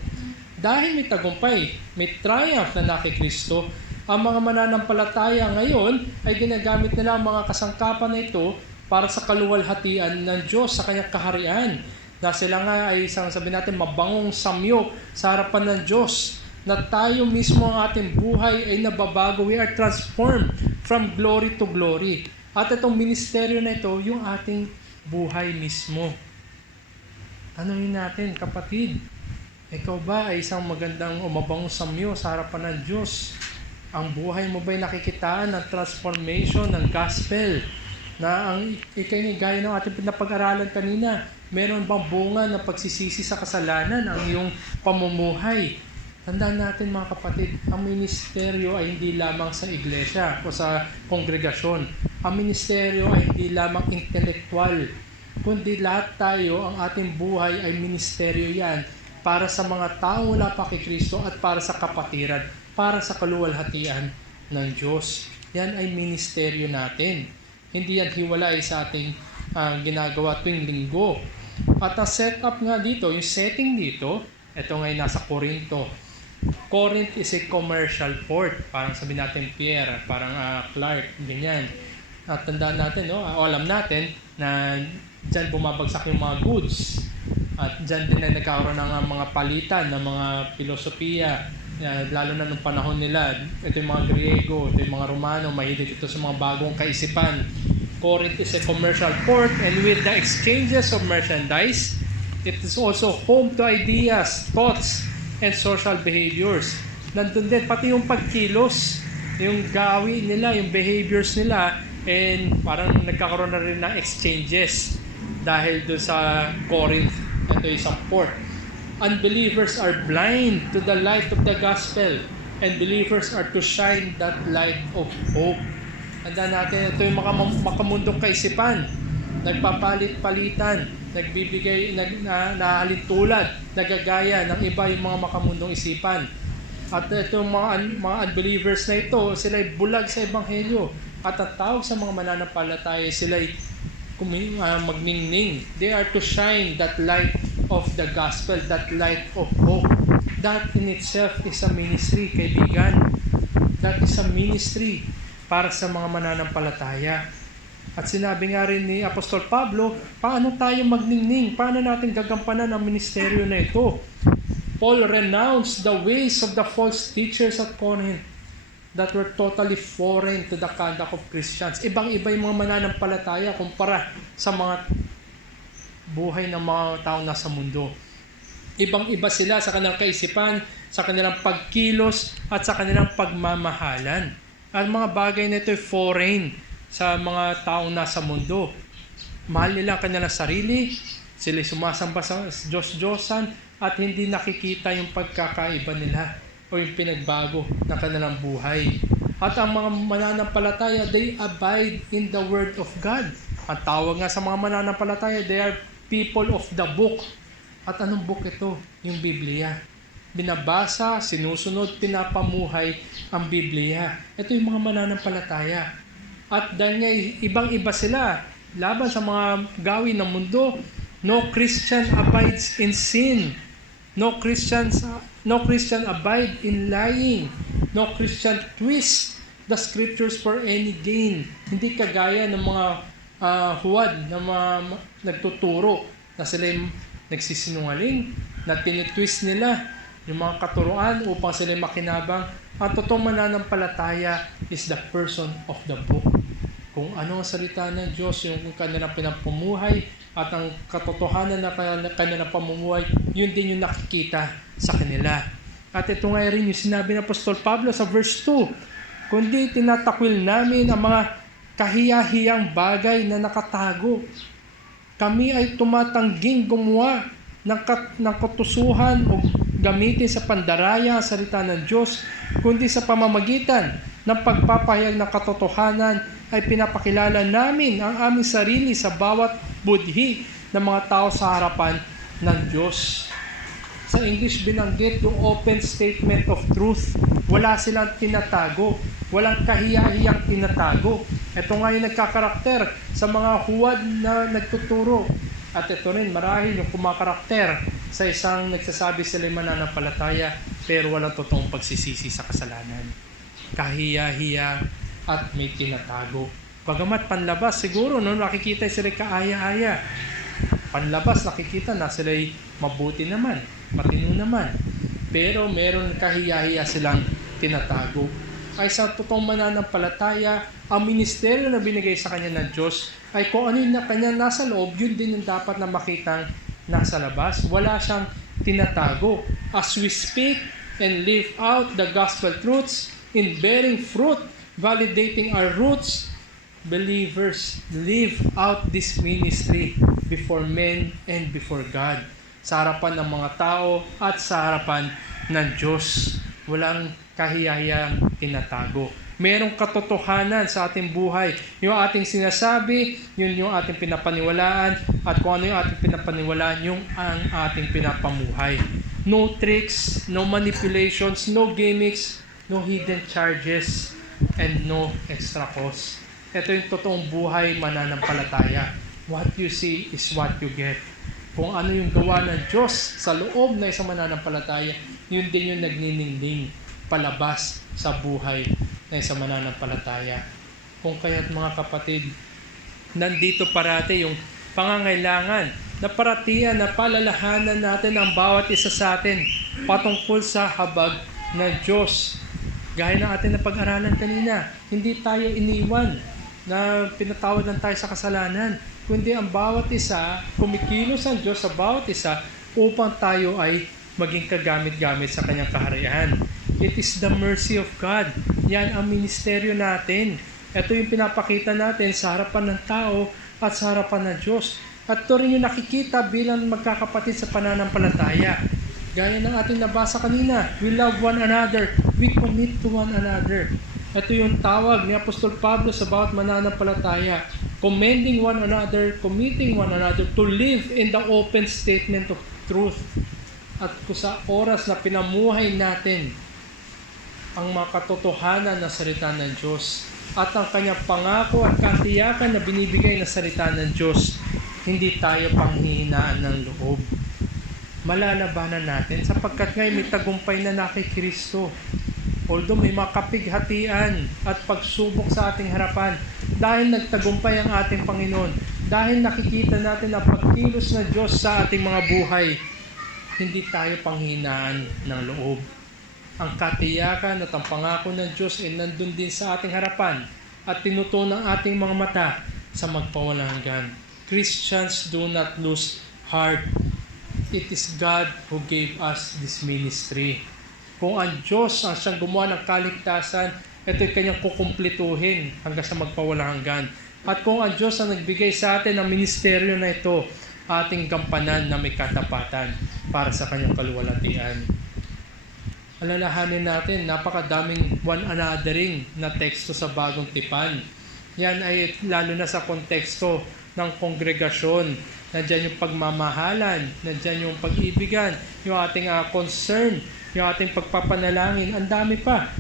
Dahil may tagumpay, may triumph na nakikristo, ang mga mananampalataya ngayon ay ginagamit nila ang mga kasangkapan na ito para sa kaluwalhatian ng Diyos sa kanyang kaharian. Na sila nga ay isang sabi natin mabangong samyo sa harapan ng Diyos. Na tayo mismo ang ating buhay ay nababago. We are transformed from glory to glory. At itong ministeryo na ito, yung ating buhay mismo. Anuhin natin, kapatid, ikaw ba ay isang magandang o mabangong samyo sa harapan ng Diyos? Ang buhay mo ba'y nakikitaan ng transformation ng gospel? Na ang ikay gaya ng ating napag-aralan kanina, meron bang bunga ng pagsisisi sa kasalanan ang iyong pamumuhay? Tandaan natin mga kapatid, ang ministeryo ay hindi lamang sa iglesia o sa kongregasyon. Ang ministeryo ay hindi lamang intelektual, kundi lahat tayo, ang ating buhay ay ministeryo yan para sa mga taong wala pa kay Kristo at para sa kapatiran, para sa kaluwalhatian ng Diyos. Yan ay ministeryo natin. Hindi yan hiwalay sa ating ginagawa tuwing linggo. At ang setup nga dito, yung setting dito, ito ngay nasa Corinto. Corinth is a commercial port. Parang sabi natin Pierre, parang Clark, ganyan. At tandaan natin, no? Alam natin na dyan bumabagsak yung mga goods. At dyan din na nagkaroon ng mga palitan ng mga filosofiya. Lalo na nung panahon nila. Ito yung mga Griego, ito yung mga Romano, mahilig ito sa mga bagong kaisipan. Corinth is a commercial port, and with the exchanges of merchandise, it is also home to ideas, thoughts, and social behaviors. Nandun din pati yung pagkilos, yung gawi nila, yung behaviors nila, and parang nagkakaroon na rin ng exchanges dahil doon sa Corinth. Ito isang port. Unbelievers are blind to the light of the gospel, and believers are to shine that light of hope. Handa natin, ito yung makamundong kaisipan, nagpapalit-palitan, nagbibigay, nahalintulad, nagagaya ng iba yung mga makamundong isipan. At itong mga unbelievers na ito, sila ay bulag sa ebanghelyo. At ang tawag sa mga mananampalataya, sila ay magningning. They are to shine that light of the gospel, that light of hope. That in itself is a ministry, kaibigan. That is a ministry para sa mga mananampalataya. At sinabi nga rin ni Apostol Pablo, paano tayo magningning? Paano natin gagampanan ang ministeryo na ito? Paul renounced the ways of the false teachers at Corinth that were totally foreign to the conduct of Christians. Ibang-iba yung mga mananampalataya kumpara sa mga buhay ng mga tao nasa mundo. Ibang-iba sila sa kanilang kaisipan, sa kanilang pagkilos, at sa kanilang pagmamahalan. Ang mga bagay na ito ay foreign sa mga tao nasa mundo. Mahal nila ang kanilang sarili, sila sumasamba sa Diyos-Diyosan, at hindi nakikita yung pagkakaiba nila o yung pinagbago ng kanilang buhay. At ang mga mananampalataya, they abide in the Word of God. Ang tawag nga sa mga mananampalataya, they are people of the book. At anong book ito? Yung Biblia. Binabasa, sinusunod, pinapamuhay ang Biblia. Ito yung mga mananampalataya. At dahil nga ibang-iba sila laban sa mga gawin ng mundo, no Christian abides in sin. No Christian abide in lying. No Christian twist the scriptures for any gain. Hindi kagaya ng mga huwad na mga nagtuturo na sila nagsisinungaling, na tinitwist nila yung mga katuruan upang sila makinabang. Ang totoong mananampalataya is the person of the book. Kung ano ang salita ng Diyos, yung kanilang pinapumuhay at ang katotohanan na kanilang pamumuhay, yun din yung nakikita sa kanila. At ito nga rin yung sinabi ng Apostol Pablo sa verse 2, kundi tinatakwil namin ang mga kahiyahiyang bagay na nakatago. Kami ay tumatangging gumawa ng katusuhan o gamitin sa pandaraya ang salita ng Diyos, kundi sa pamamagitan ng pagpapahayag ng katotohanan ay pinapakilala namin ang aming sarili sa bawat budhi ng mga tao sa harapan ng Diyos. Sa English binanggit yung open statement of truth. Wala silang tinatago. Walang kahiyahiyang tinatago. Ito nga yung nagkakarakter sa mga huwad na nagtuturo. At ito rin, marahil yung kumakarakter sa isang nagsasabi sila mananampalataya pero walang totoong pagsisisi sa kasalanan. Kahiya-hiya at may tinatago. Bagamat panlabas, siguro nakikita sila kaaya-aya. Panlabas, nakikita na sila mabuti naman, matino naman. Pero meron kahiya-hiya silang tinatago. Ay sa totoong mananampalataya, ang ministeryo na binigay sa kanya ng Diyos ay kung ano yung na kanya nasa loob, yun din yung dapat na makitang nasa labas. Wala siyang tinatago. As we speak and live out the gospel truths in bearing fruit, validating our roots, believers live out this ministry before men and before God. Sa harapan ng mga tao at sa harapan ng Diyos. Walang kahiyahiyang tinatago. Merong katotohanan sa ating buhay. Yung ating sinasabi, yun yung ating pinapaniwalaan, at kung ano yung ating pinapaniwalaan, yung ang ating pinapamuhay. No tricks, no manipulations, no gimmicks, no hidden charges, and no extra cost. Ito yung totoong buhay mananampalataya. What you see is what you get. Kung ano yung gawa ng Diyos sa loob na isang mananampalataya, yun din yung nagniningning palabas sa buhay na isang mananampalataya. Kung kaya't mga kapatid, nandito parati yung pangangailangan na paratihan na palalahanan natin ang bawat isa sa atin patungkol sa habag ng Diyos. Gaya ng ating napag-aralan kanina, hindi tayo iniwan na pinatawad lang tayo sa kasalanan, kundi ang bawat isa, kumikilos ang Diyos sa bawat isa upang tayo ay maging kagamit-gamit sa kanyang kaharian. It is the mercy of God. Yan ang ministeryo natin. Ito yung pinapakita natin sa harapan ng tao at sa harapan ng Diyos. At ito rin yung nakikita bilang magkakapatid sa pananampalataya. Gaya ng ating nabasa kanina, we love one another, we commit to one another. Ito yung tawag ni Apostol Pablo sa bawat mananampalataya. Commending one another, committing one another to live in the open statement of truth. At kung sa oras na pinamuhay natin ang mga katotohanan na salita ng Diyos at ang kanyang pangako at katiyakan na binibigay na salita ng Diyos, hindi tayo panghihinaan ng loob. Malalabanan natin sapagkat ngayon may tagumpay na kay Kristo. Although may mga kapighatian at pagsubok sa ating harapan, dahil nagtagumpay ang ating Panginoon, dahil nakikita natin ang pagkilos ng Diyos sa ating mga buhay, hindi tayo panghinaan ng loob. Ang katiyakan at ang pangako ng Diyos ay nandun din sa ating harapan at tinutuon ng ating mga mata sa magpawalang hanggan. Christians, do not lose heart. It is God who gave us this ministry. Kung ang Diyos ang siyang gumawa ng kaligtasan, ito'y kanyang kukumplituhin hanggang sa magpawalang hanggan. At kung ang Diyos ang nagbigay sa atin ng ministeryo na ito, ating gampanan na may katapatan para sa kanyang kaluwalhatian. Alalahanin natin, napakadaming one anothering na teksto sa Bagong Tipan. Yan ay lalo na sa konteksto ng kongregasyon. Nandiyan yung pagmamahalan, nandiyan yung pag-ibigan, yung ating concern, yung ating pagpapanalangin, ang dami pa.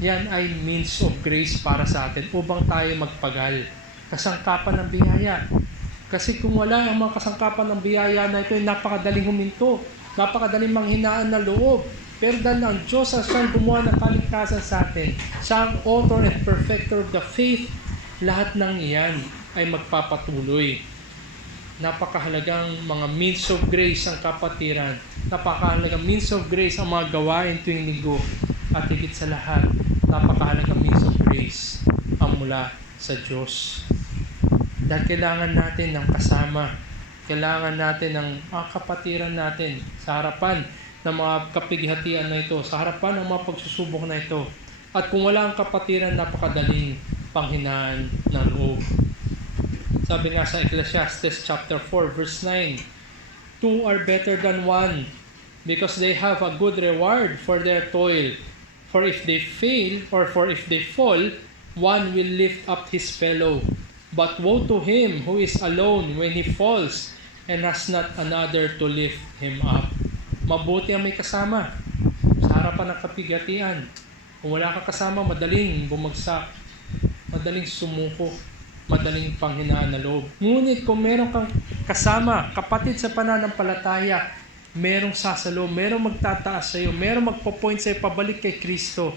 Yan ay means of grace para sa atin upang tayo magpagal. Kasangkapan ng biyaya. Kasi kung wala ang mga kasangkapan ng biyaya na ito, ay napakadaling huminto, napakadaling manghinaan na loob. Pero dahil ang Diyos ang siyang gumawa ng kaligtasan sa atin, siya ang author and perfecter of the faith, lahat ng iyan ay magpapatuloy. Napakahalagang mga means of grace ang kapatiran. Napakahalagang means of grace ang mga gawain tuwing linggo. At higit sa lahat, napakahalagang means of grace ang mula sa Diyos. Dahil kailangan natin ng kasama. Kailangan natin ng mga kapatiran natin sa harapan ng mga kapighatian na ito, sa harapan ng mga pagsusubok na ito. At kung wala ang kapatiran, napakadaling panghinaan ng loob. Sabi nga sa Ecclesiastes chapter 4 verse 9, "Two are better than one, because they have a good reward for their toil. For if they fall, one will lift up his fellow. But woe to him who is alone when he falls, and has not another to lift him up." Mabuti ang may kasama sa harapan ng kapighatian. Kung wala ka kasama, madaling bumagsak, madaling sumuko, madaling panghinaan na loob. Ngunit kung meron kang kasama, kapatid sa pananampalataya, merong sasalo, merong magtataas sa iyo, merong magpo-point sa iyo pabalik kay Kristo,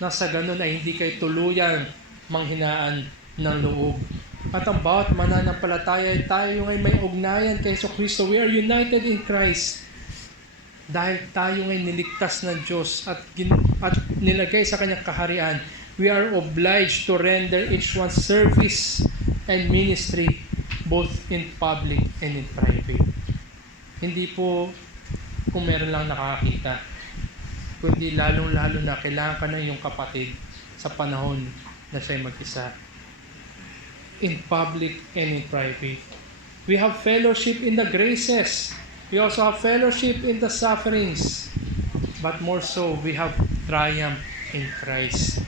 na sa ganun ay hindi kayo tuluyang manghinaan ng loob. At ang bawat mananampalataya ay tayo ay may ugnayan kay Kristo. We are united in Christ. Dahil tayo ay niligtas ng Diyos at nilagay sa kanyang kaharian, we are obliged to render each one service and ministry both in public and in private. Hindi po kung meron lang nakakita, kundi lalong-lalo na kailangan ka ng iyong kapatid sa panahon na siya'y mag-isa. In public and in private. We have fellowship in the graces. We also have fellowship in the sufferings. But more so, we have triumph in Christ.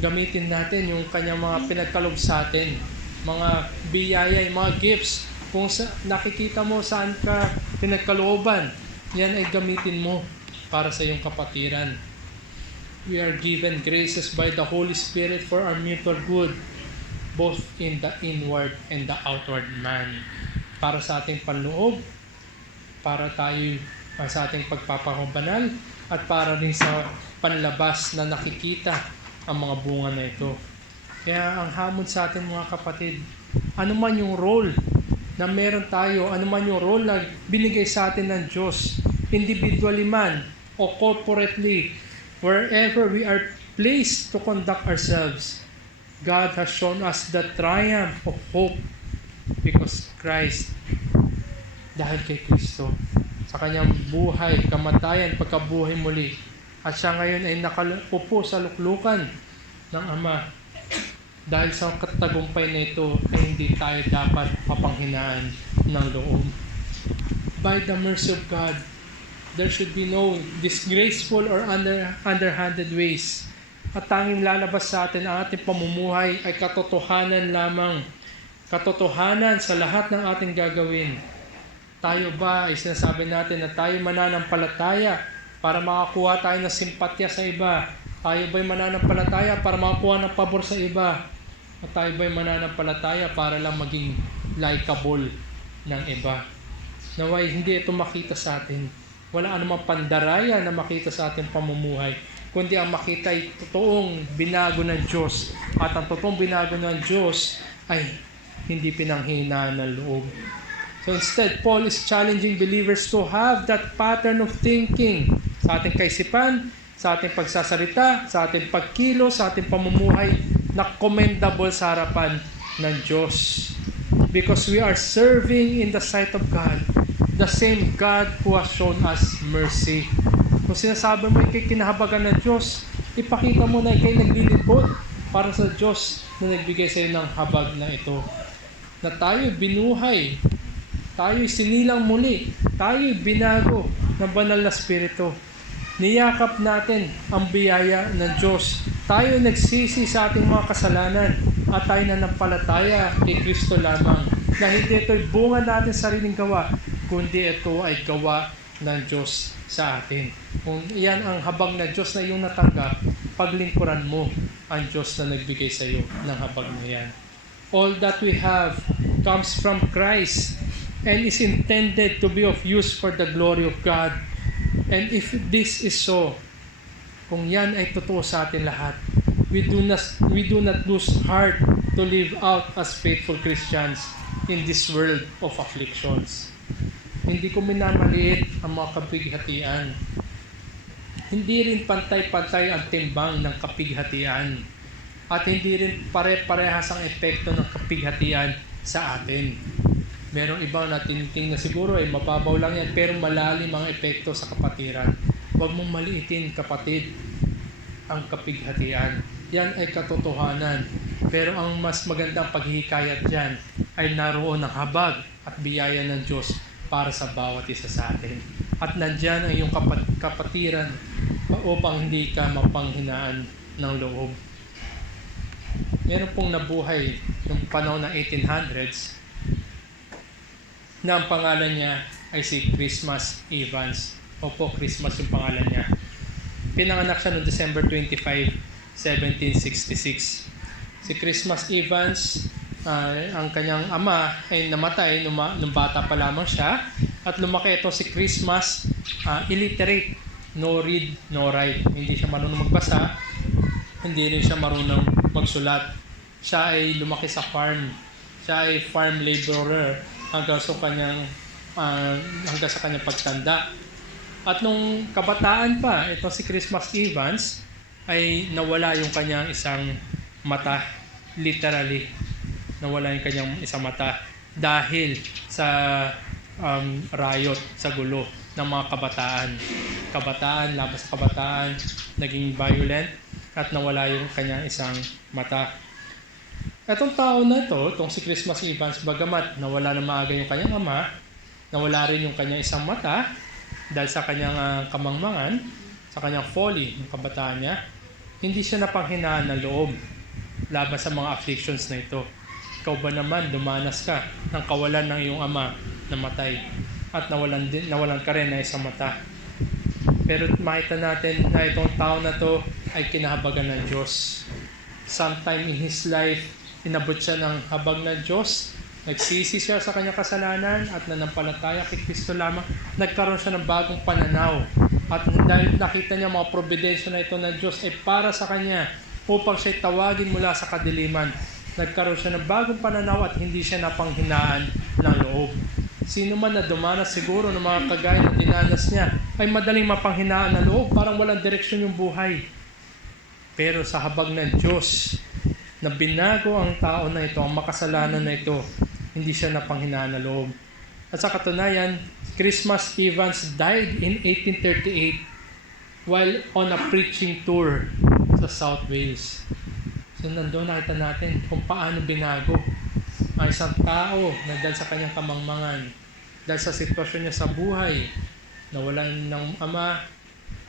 Gamitin natin yung kanyang mga pinagkaloob sa atin, mga biyaya, mga gifts. Kung nakikita mo saan ka pinagkalooban, yan ay gamitin mo para sa iyong kapatiran. We are given graces by the Holy Spirit for our mutual good, both in the inward and the outward man. Para sa ating panloob, para tayo sa ating pagpapakubanal, at para rin sa panlabas na nakikita ang mga bunga na ito. Kaya ang hamon sa ating mga kapatid, ano man yung role na meron tayo, ano man yung role na binigay sa atin ng Diyos, individually man o corporately, wherever we are placed to conduct ourselves, God has shown us the triumph of hope because Christ, dahil kay Kristo, sa kanyang buhay, kamatayan, pagkabuhay muli, at siya ngayon ay nakaupo sa luklukan ng Ama. Dahil sa katagumpay na ito ay hindi tayo dapat mapanghinaan ng loob. By the mercy of God, there should be no disgraceful or underhanded ways. At tanging lalabas sa atin ang ating pamumuhay ay katotohanan lamang. Katotohanan sa lahat ng ating gagawin. Tayo ba ay sinasabi natin na tayo mananampalataya para makakuha tayo ng simpatya sa iba? Tayo ba'y mananampalataya para makakuha ng pabor sa iba? At tayo ba'y mananampalataya para lang maging likable ng iba? Naway hindi ito makita sa atin. Wala anumang pandaraya na makita sa ating pamumuhay, kundi ang makita ay totoong binago ng Diyos. At ang totoong binago ng Diyos ay hindi pinanghinaan ng loob. So instead, Paul is challenging believers to have that pattern of thinking sa ating kaisipan, sa ating pagsasarita, sa ating pagkilos, sa ating pamumuhay na commendable sa harapan ng Diyos. Because we are serving in the sight of God, the same God who has shown us mercy. Kung sinasabi mo ikay kinahabagan ng Diyos, ipakita mo na ikay naglilingkod para sa Diyos na nagbigay sa iyo ng habag na ito. Na tayo binuhay, tayo sinilang muli, tayo binago ng banal na Espiritu. Niyakap natin ang biyaya ng Diyos. Tayo nagsisi sa ating mga kasalanan at tayo nanampalataya kay Kristo lamang. Na hindi ito'y bunga natin sariling gawa, kundi ito ay gawa ng Diyos sa atin. Kung iyan ang habag na Diyos na iyong natanggap, paglingkuran mo ang Diyos na nagbigay sa iyo ng habag na yan. All that we have comes from Christ and is intended to be of use for the glory of God. And if this is so, kung yan ay totoo sa atin lahat, we do not lose heart to live out as faithful Christians in this world of afflictions. Hindi ko minamaliit ang mga kapighatian. Hindi rin pantay-pantay ang timbang ng kapighatian. At hindi rin pare-parehas ang epekto ng kapighatian sa atin. Merong ibang natiniting na siguro ay mababaw lang yan, pero malalim ang epekto sa kapatiran. Huwag mong maliitin, kapatid, ang kapighatian. Yan ay katotohanan. Pero ang mas magandang paghihikayat dyan ay naroon ng habag at biyaya ng Diyos para sa bawat isa sa atin. At nandyan ang iyong kapatiran upang hindi ka mapanghinaan ng loob. Meron pong nabuhay noong panahon ng 1800s na ang pangalan niya ay si Christmas Evans. Opo, Christmas yung pangalan niya. Pinanganak siya noong December 25, 1766. Si Christmas Evans, ang kanyang ama ay namatay nung bata pa lamang siya. At lumaki ito si Christmas, illiterate, no read, no write. Hindi siya marunong magbasa, hindi rin siya marunong magsulat. Siya ay lumaki sa farm. Siya ay farm laborer hanggang sa kanyang pagtanda. At nung kabataan pa, ito si Christmas Evans ay nawala yung kanyang isang mata. Literally, nawala yung kanyang isang mata dahil sa riot, sa gulo ng mga kabataan, labas sa kabataan, naging violent at nawala yung kanyang isang mata. Etong tao na ito, itong si Christmas Evans, bagamat nawala na maaga yung kanyang ama, nawala rin yung kanyang isang mata dahil sa kanyang kamangmangan, sa kanyang folly, ng kabataan niya, hindi siya napanghinaan ng loob laban sa mga afflictions na ito. Ikaw ba naman, dumanas ka ng kawalan ng iyong ama na matay at nawalan ka rin ng isang mata. Pero makita natin na itong tao na to ay kinahabagan ng Diyos. Sometime in his life, inabot siya ng habag ng Diyos, nagsisi siya sa kanyang kasalanan at nanampalataya kay Kristo lamang. Nagkaroon siya ng bagong pananaw. At dahil nakita niya mga probidensya na ito ng Diyos ay para sa kanya upang siya'y tawagin mula sa kadiliman. Nagkaroon siya ng bagong pananaw at hindi siya napanghinaan ng loob. Sino man na dumanas siguro ng mga kagaya na dinanas niya ay madaling mapanghinaan ng loob, parang walang direksyon yung buhay. Pero sa habag ng Diyos, na binago ang tao na ito, ang makasalanan na ito, hindi siya napanghinaan na loob. At sa katunayan, Christmas Evans died in 1838 while on a preaching tour sa South Wales. So nandun nakita natin kung paano binago ang isang tao na dahil sa kanyang kamangmangan, dahil sa sitwasyon niya sa buhay, nawalan ng ama,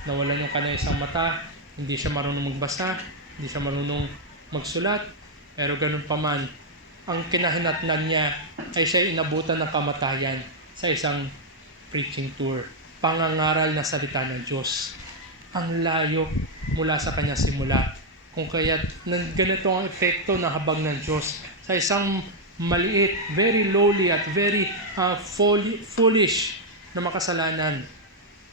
nawalan yung kanyang isang mata, hindi siya marunong magbasa, hindi siya marunong magsulat, pero ganun pa man, ang kinahinatnan niya ay siya inabutan ng kamatayan sa isang preaching tour. Pangangaral na salita ng Diyos. Ang layo mula sa kanya simula. Kung kaya ganito ang epekto ng habag ng Diyos sa isang maliit, very lowly at very foolish na makasalanan,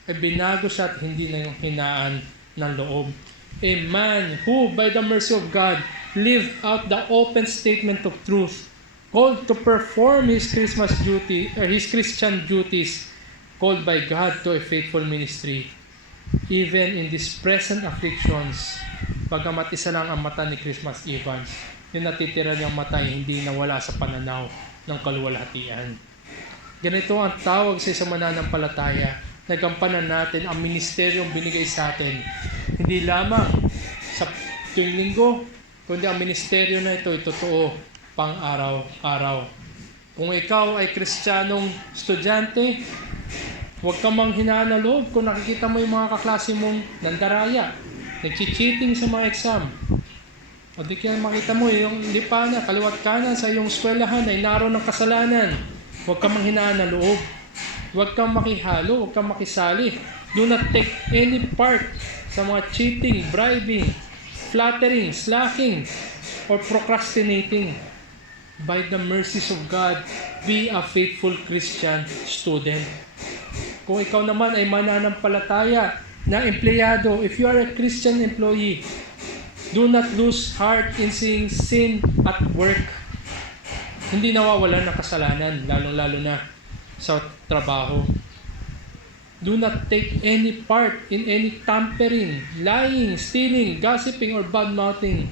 ay binago siya at hindi na yung hinaan ng loob. A man who by the mercy of God lived out the open statement of truth, called to perform his Christmas duty or his Christian duties, called by God to a faithful ministry, even in these present afflictions. Bagamat isa lang ang mata ni Christmas Evans, yung natitira niyang mata ay hindi nawala sa pananaw ng kaluwalhatian. Ganito ang tawag sa isang mananampalataya. Nagampanan natin ang ministeryong binigay sa atin. Hindi lamang sa tuwing linggo, kundi ang ministeryo na ito ay totoo pang araw-araw. Kung ikaw ay kristyanong estudyante, huwag kang manghinaan ng loob kung nakikita mo yung mga kaklase mong nandaraya, nag-cheating sa mga exam. O di kaya makita mo yung lipa na, kaliwat kanan sa iyong eskwelahan ay naroon ng kasalanan. Huwag kang manghinaan ng loob. Huwag kang makihalo, huwag kang makisali. Do not take any part sa mga cheating, bribing, flattering, slacking, or procrastinating. By the mercies of God, be a faithful Christian student. Kung ikaw naman ay mananampalataya na empleyado, if you are a Christian employee, do not lose heart in seeing sin at work. Hindi nawawalan ng kasalanan, lalong-lalo na sa trabaho. Do not take any part in any tampering, lying, stealing, gossiping, or bad-mouthing.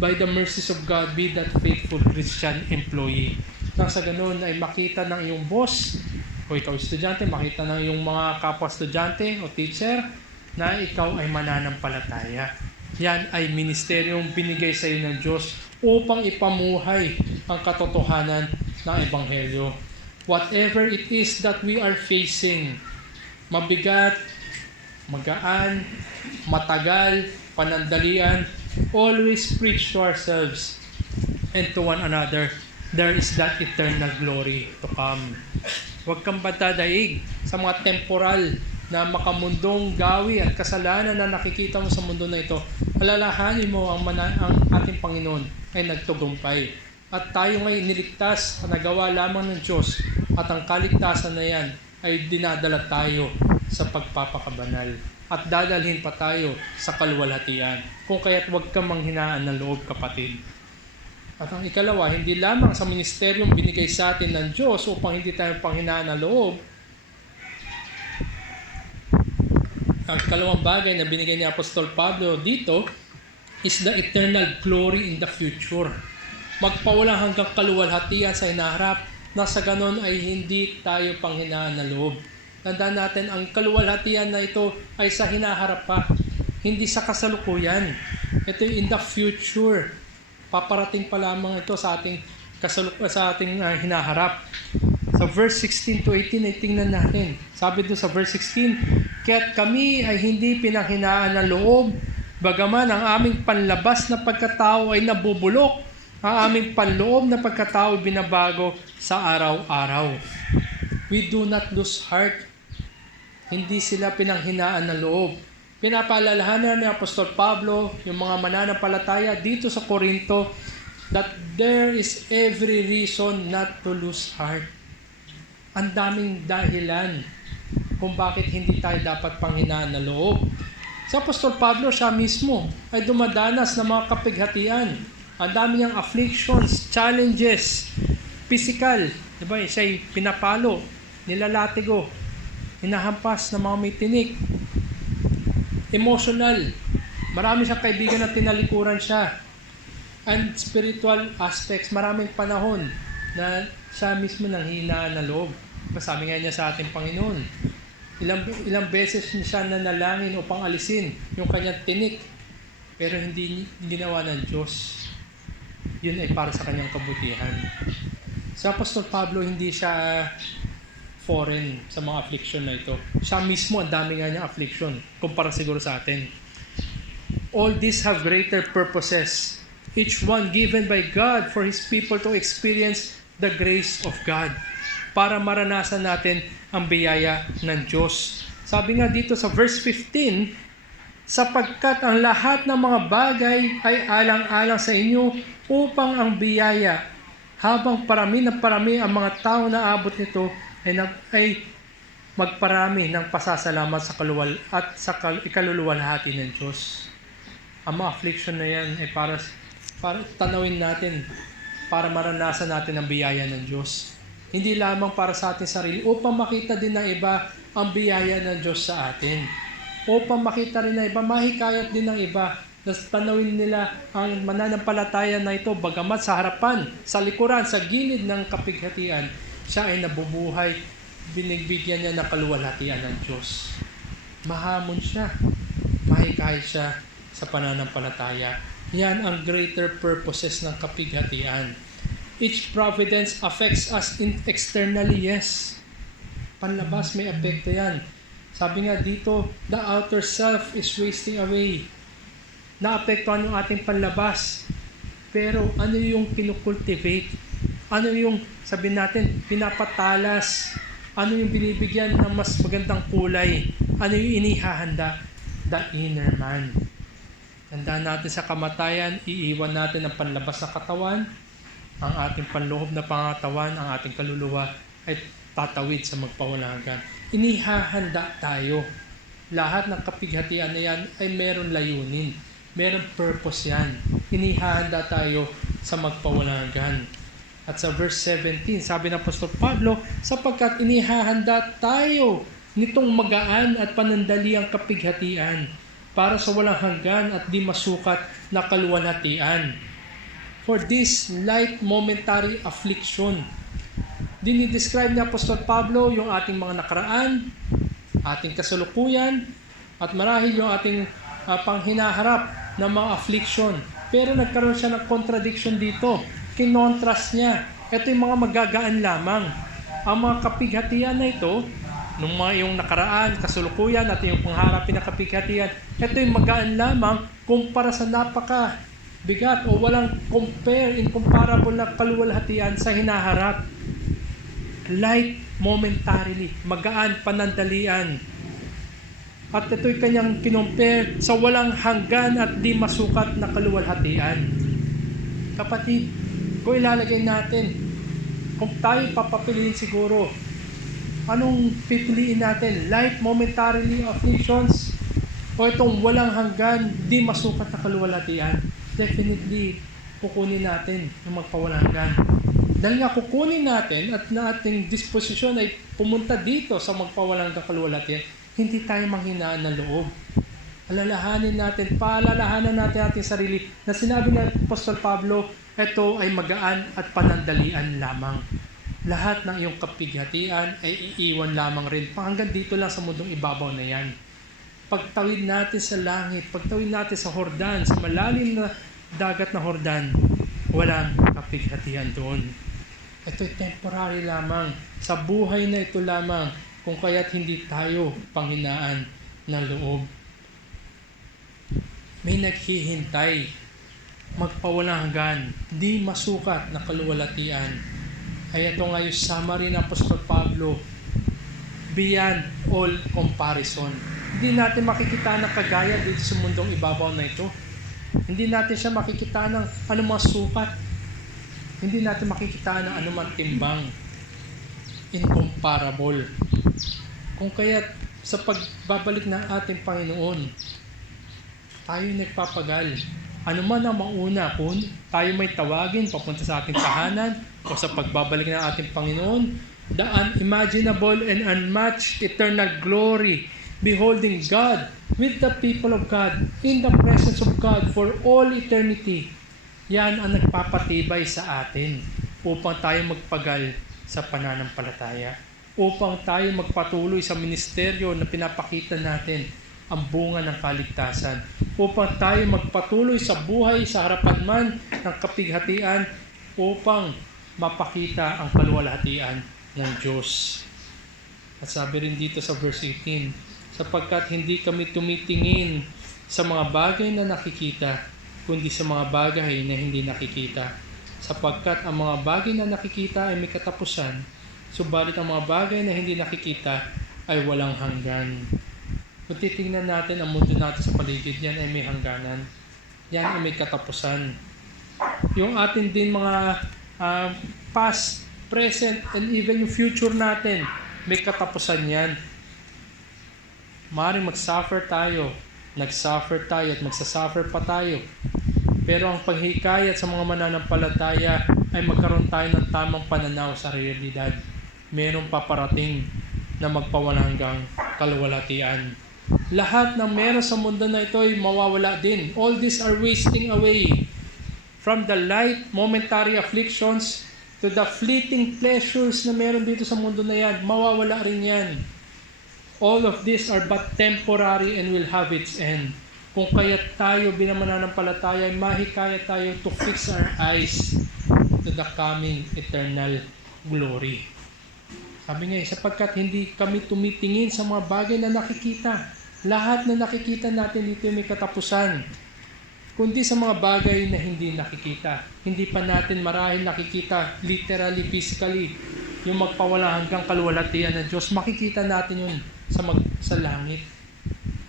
By the mercies of God, be that faithful Christian employee. Nang sa ganun ay makita ng iyong boss, o ikaw estudyante, makita ng iyong mga kapwa-estudyante o teacher na ikaw ay mananampalataya. Yan ay ministeryong binigay sa iyo ng Diyos upang ipamuhay ang katotohanan ng Ebanghelyo. Whatever it is that we are facing, mabigat, magaan, matagal, panandalian, always preach to ourselves and to one another. There is that eternal glory to come. Huwag kang patadaig sa mga temporal na makamundong gawi at kasalanan na nakikita mo sa mundo na ito. Alalahanin mo ang ating Panginoon ay nagtugumpay. At tayo ngay niligtas at nagawa lamang ng Diyos. At ang kaligtasan na yan ay dinadala tayo sa pagpapakabanal. At dadalhin pa tayo sa kaluwalhatian. Kung kaya't huwag kang manghinaan ng loob, kapatid. At ang ikalawa, hindi lamang sa ministeryong binigay sa atin ng Diyos upang hindi tayo panghinaan ng loob. Ang ikalawang bagay na binigay ni Apostol Pablo dito is the eternal glory in the future. Magpawalang hanggang kaluwalhatian sa hinaharap na sa ganon ay hindi tayo panghinaan ng loob. Tandaan natin, ang kaluwalhatian na ito ay sa hinaharap pa, hindi sa kasalukuyan. Ito in the future. Paparating pa lamang ito sa ating hinaharap. Sa verse 16 to 18 ay tingnan natin. Sabi doon sa verse 16, kaya't kami ay hindi pinanghinaan ng loob, bagaman ang aming panlabas na pagkatao ay nabubulok, ang aming panloob na pagkatao ay binabago sa araw-araw. We do not lose heart. Hindi sila pinanghinaan ng loob. Pinapaalalahanan ni Apostol Pablo yung mga mananampalataya dito sa Corinto that there is every reason not to lose heart. Ang daming dahilan kung bakit hindi tayo dapat panghinaan ng loob. Sa Apostol Pablo, siya mismo ay dumadanas ng mga kapighatian. Ang dami niyang afflictions, challenges, physical. Diba? Siya'y pinapalo, nilalatigo, hinahampas ng mga may tinik. Emotional. Marami siyang kaibigan na tinalikuran siya. and spiritual aspects. Maraming panahon na siya mismo nanghihinaan ng loob. Sabi nga niya sa ating Panginoon, ilang beses niya siya nanalangin upang alisin yung kanyang tinik, pero hindi ginawa ng Diyos. Yun ay para sa kanyang kabutihan. Sa Apostol Pablo, hindi siya foreign sa mga affliction na ito. Siya mismo, ang dami nga niyang affliction kumpara siguro sa atin. All these have greater purposes, each one given by God for His people to experience the grace of God, para maranasan natin ang biyaya ng Diyos. Sabi nga dito sa verse 15, sapagkat ang lahat ng mga bagay ay alang-alang sa inyo upang ang biyaya, habang parami ng parami ang mga tao na abot nito, ay magparami ng pasasalamat sa ikaluluwalhati ng Diyos. Ang mga affliction na yan ay para tanawin natin, para maranasan natin ang biyaya ng Diyos. Hindi lamang para sa ating sarili, upang makita din ng iba ang biyaya ng Diyos sa atin. Upang makita rin ng iba, mahikayat din ng iba, na tanawin nila ang mananampalataya na ito, bagamat sa harapan, sa likuran, sa gilid ng kapighatian, siya ay nabubuhay, binigbigyan niya ng kaluwalhatian ng Diyos. Mahamon siya, mahikayat siya sa pananampalataya. Yan ang greater purposes ng kapighatian. Each providence affects us externally, yes. Panlabas, may epekto yan. Sabi nga dito, the outer self is wasting away. Naapektuhan yung ating panlabas. Pero ano yung kinukultivate? Ano yung, sabihin natin, pinapatalas? Ano yung binibigyan ng mas magandang kulay? Ano yung inihahanda? The inner man. Tandaan natin sa kamatayan, iiwan natin ang panlabas na katawan, ang ating panloob na pangatawan, ang ating kaluluwa ay tatawid sa magpawalang hanggan. Inihahanda tayo. Lahat ng kapighatian na yan ay meron layunin. Meron purpose yan. Inihahanda tayo sa magpawalang hanggan. At sa verse 17, sabi ng Apostol Pablo, sapagkat inihahanda tayo nitong magaan at panandaliang kapighatian para sa walang hanggan at di masukat na kaluwalhatian. For this light momentary affliction. Dinidescribe ni Apostol Pablo yung ating mga nakaraan, ating kasalukuyan, at marahil yung ating panghinaharap ng mga affliction. Pero nagkaroon siya ng contradiction dito. Kinontrast niya. Ito yung mga magagaan lamang. Ang mga kapighatian na ito, yung nakaraan, kasalukuyan, at yung pangharapin na kapighatian, ito yung magaan lamang kumpara sa bigat o walang incomparable na kaluwalhatian sa hinaharap. Light momentarily, magaan, panandalian. At ito'y kanyang kinompare sa walang hanggan at di masukat na kaluwalhatian. Kapatid, kung ilalagay natin, kung tayo papapiliin siguro, anong pipiliin natin? Light momentarily afflictions o itong walang hanggan, di masukat na kaluwalhatian? Definitely, kukunin natin yung magpawalang hanggan. Dahil nga kukunin natin at na ating disposisyon ay pumunta dito sa magpawalang kaluwalhatian, hindi tayo manghinaan ng loob. Paalalahanan natin ating sarili na sinabi ni Apostol Pablo, ito ay magaan at panandalian lamang. Lahat ng iyong kapighatian ay iiwan lamang rin. Hanggang dito lang sa mundong ibabaw na yan. Pagtawid natin sa langit, pagtawid natin sa Hordan, sa malalim na dagat na Hordan, walang kapighatian doon. Ito'y temporary lamang. Sa buhay na ito lamang, kung kaya't hindi tayo panghinaan ng loob. May naghihintay, magpawalang hanggan, di masukat na kaluwalhatian. Ay ito nga yung summary ng Apostol Pablo, beyond all comparison. Hindi natin makikita ng kagaya dito sa mundong ibabaw na ito. Hindi natin siya makikita ng anumang sukat. Hindi natin makikita ng anumang timbang. Incomparable. Kung kaya sa pagbabalik ng ating Panginoon, tayo nagpapagal. Ano man ang mauna, kung tayo may tawagin papunta sa ating tahanan o sa pagbabalik ng ating Panginoon, the unimaginable and unmatched eternal glory, beholding God with the people of God in the presence of God for all eternity. Yan ang nagpapatibay sa atin upang tayo magpagal sa pananampalataya. Upang tayo magpatuloy sa ministeryo na pinapakita natin ang bunga ng kaligtasan. Upang tayo magpatuloy sa buhay sa harapan man ng kapighatian upang mapakita ang kaluwalhatian ng Diyos. At sabi rin dito sa verse 18, sapagkat hindi kami tumitingin sa mga bagay na nakikita, kundi sa mga bagay na hindi nakikita. Sapagkat ang mga bagay na nakikita ay may katapusan, subalit ang mga bagay na hindi nakikita ay walang hanggan. Kung titingnan natin ang mundo natin sa paligid, yan ay may hangganan. Yan ay may katapusan. Yung atin din mga past, present, and even yung future natin, may katapusan yan. Maaaring mag-suffer tayo, nag-suffer tayo at magsasuffer pa tayo. Pero ang paghikayat sa mga mananampalataya ay magkaroon tayo ng tamang pananaw sa realidad. Merong paparating na magpawalanggang kaluwalhatian. Lahat ng meron sa mundo na ito ay mawawala din. All these are wasting away. From the light, momentary afflictions, to the fleeting pleasures na meron dito sa mundo na yan, mawawala rin yan. All of these are but temporary and will have its end. Kung kaya tayo bilang mananampalataya, mahikaya tayo to fix our eyes to the coming eternal glory. Sabi nga, sapagkat hindi kami tumitingin sa mga bagay na nakikita. Lahat na nakikita natin dito may katapusan. Kundi sa mga bagay na hindi nakikita. Hindi pa natin marahil nakikita, literally, physically, yung magpawala hanggang kaluwalhatian ng Diyos. Makikita natin yun sa langit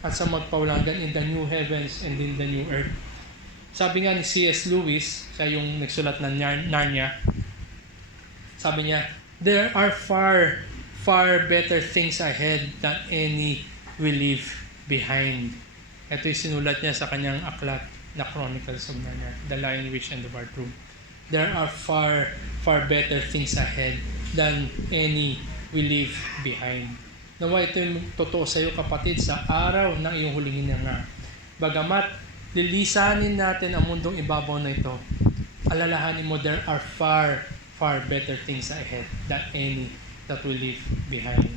at sa magpawala hanggang in the new heavens and in the new earth. Sabi nga ni C.S. Lewis, siya yung nagsulat ng Narnia, sabi niya, there are far, far better things ahead than any we leave behind. Ito yung sinulat niya sa kanyang aklat na Chronicles of Narnia, The Lion, Witch, and the Wardrobe. There are far, far better things ahead than any we leave behind. Nawa ito yung totoo sa iyo, kapatid, sa araw ng iyong huling hininga. Bagamat lilisanin natin ang mundong ibabaw na ito, alalahanin mo, there are far, far better things ahead than any that we leave behind.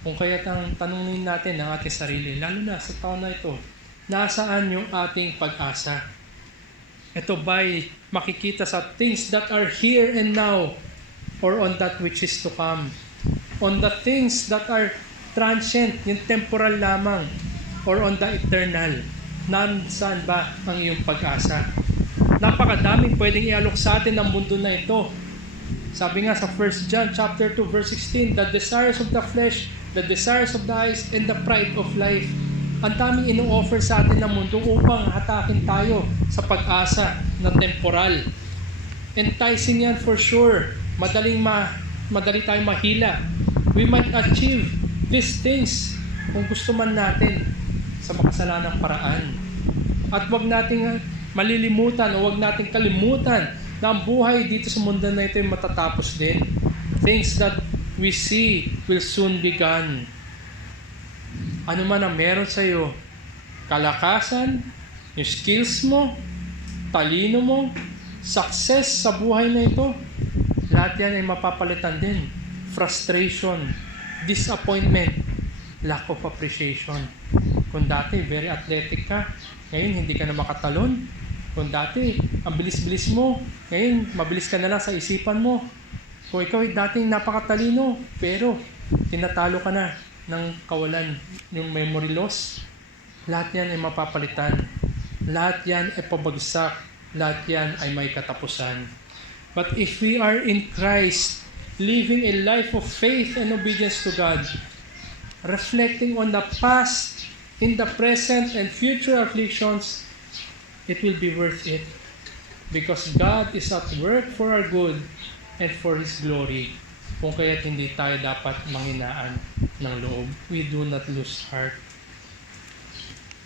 Kung kaya tanungin natin ang ating sarili, lalo na sa taon na ito, nasaan yung ating pag-asa? Ito ba'y makikita sa things that are here and now, or on that which is to come? On the things that are transient, yung temporal lamang, or on the eternal? Nasaan ba ang iyong pag-asa? Napakadaming pwedeng ialok sa atin ng mundo na ito. Sabi nga sa 1 John chapter 2 verse 16, the desires of the flesh, the desires of the eyes, and the pride of life. Ang daming ino-offer sa atin ng mundo upang hatakin tayo sa pag-asa na temporal. Enticing yan for sure. Madali tayong mahila. We might achieve these things kung gusto man natin sa makasalanang paraan. At wag nating malilimutan o wag nating kalimutan na ang buhay dito sa mundo na ito ay matatapos din. Things that we see will soon be gone. Ano man ang meron sa iyo, kalakasan, yung skills mo, talino mo, success sa buhay na ito, lahat yan ay mapapalitan din. Frustration, disappointment, lack of appreciation. Kung dati very athletic ka, ngayon hindi ka na makatalon. Kung dati ang bilis-bilis mo, ngayon mabilis ka na lang sa isipan mo. Kung ikaw ay dating napakatalino, pero tinatalo ka na ng kawalan, yung memory loss, lahat yan ay mapapalitan. Lahat yan ay pabagsak. Lahat yan ay may katapusan. But if we are in Christ, living a life of faith and obedience to God, reflecting on the past, in the present, and future afflictions, it will be worth it. Because God is at work for our good and for His glory. Kung kaya't hindi tayo dapat manghinaan ng loob. We do not lose heart.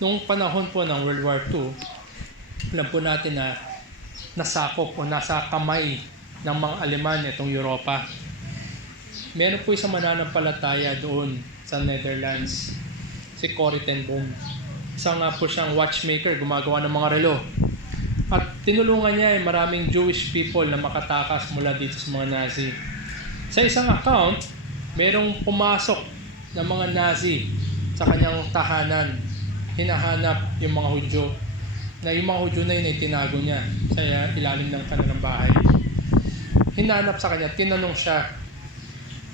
Noong panahon po ng World War II, alam po natin na nasakop o nasa kamay ng mga Aleman itong Europa. Meron po isang mananampalataya doon sa Netherlands, si Corrie ten Boom. Isa nga po siyang watchmaker, gumagawa ng mga relo. At tinulungan niya ay maraming Jewish people na makatakas mula dito sa mga Nazi. Sa isang account, merong pumasok ng mga Nazi sa kanyang tahanan. Hinahanap yung mga Hudyo. Na yung mga Hudyo na yun ay tinago niya sa ilalim ng kanilang bahay. Hinanap sa kanya, tinanong siya.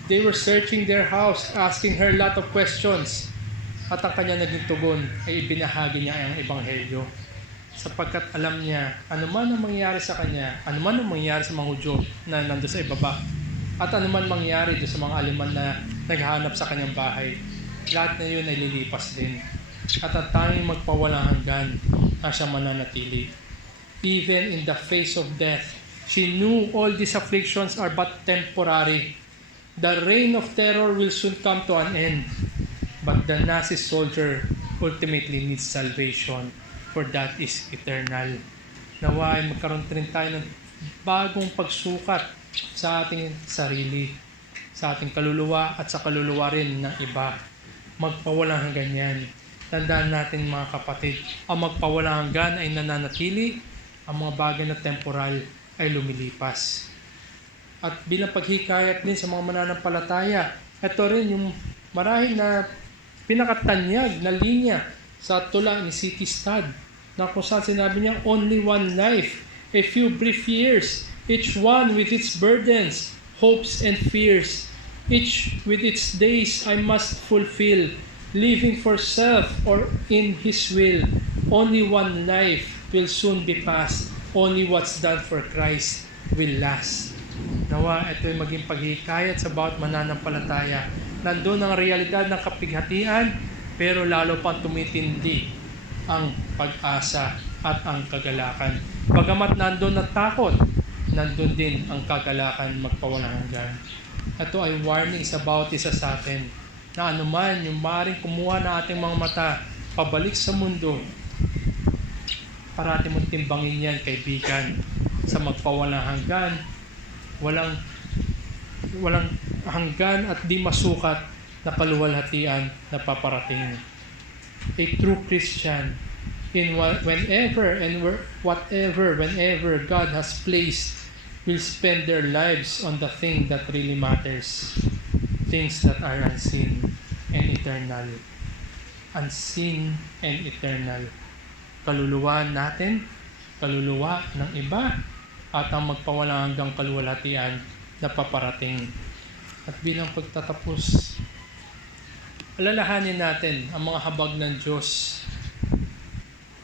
They were searching their house, asking her a lot of questions. At ang kanya naging tugon ay ibinahagi niya ang ebanghelyo. Sapagkat alam niya, anuman ang mangyari sa kanya, anuman ang mangyari sa mga Hudyo na nandun sa ibaba, at anuman mangyari doon sa mga aliman na naghahanap sa kanyang bahay, lahat na yun ay lilipas din. At ang tanging magpawalang hanggan na siya mananatili. Even in the face of death, she knew all these afflictions are but temporary. The reign of terror will soon come to an end. But the Nazi soldier ultimately needs salvation, for that is eternal. Nawa ay magkaroon rin tayo ng bagong pagsukat sa ating sarili, sa ating kaluluwa at sa kaluluwa rin ng iba. Magpawalang hanggan yan. Tandaan natin mga kapatid, ang magpawalang hanggan ay nananatili, ang mga bagay na temporal ay lumilipas. At bilang paghikayat din sa mga mananampalataya, ito rin yung marahil na pinakatanyag na linya sa tula ni C.T. Studd, na kung saan sinabi niya, only one life, a few brief years, each one with its burdens, hopes and fears, each with its days I must fulfill, living for self or in His will. Only one life will soon be past, only what's done for Christ will last. Nawa, ito ay maging paghihikayat sa bawat mananampalataya. Nandun ang realidad ng kapighatian, pero lalo pang tumitindi ang pag-asa at ang kagalakan. Bagamat nandun ang takot, nandun din ang kagalakan magpawalang hanggan. Ito ay warning sa bawat isa sa atin na anuman yung maaaring kumuha na ating mga mata pabalik sa mundo, parati mong timbangin yan, kaibigan, sa magpawalang hanggan, walang hanggan at di masukat na kaluwalhatian na paparating. A true Christian, whenever God has placed, will spend their lives on the thing that really matters, things that are unseen and eternal. Unseen and eternal. Kaluluwa natin, kaluluwa ng iba, at ang magpawalang hanggang kaluwalhatian na paparating. At bilang pagtatapos, alalahanin natin ang mga habag ng Diyos.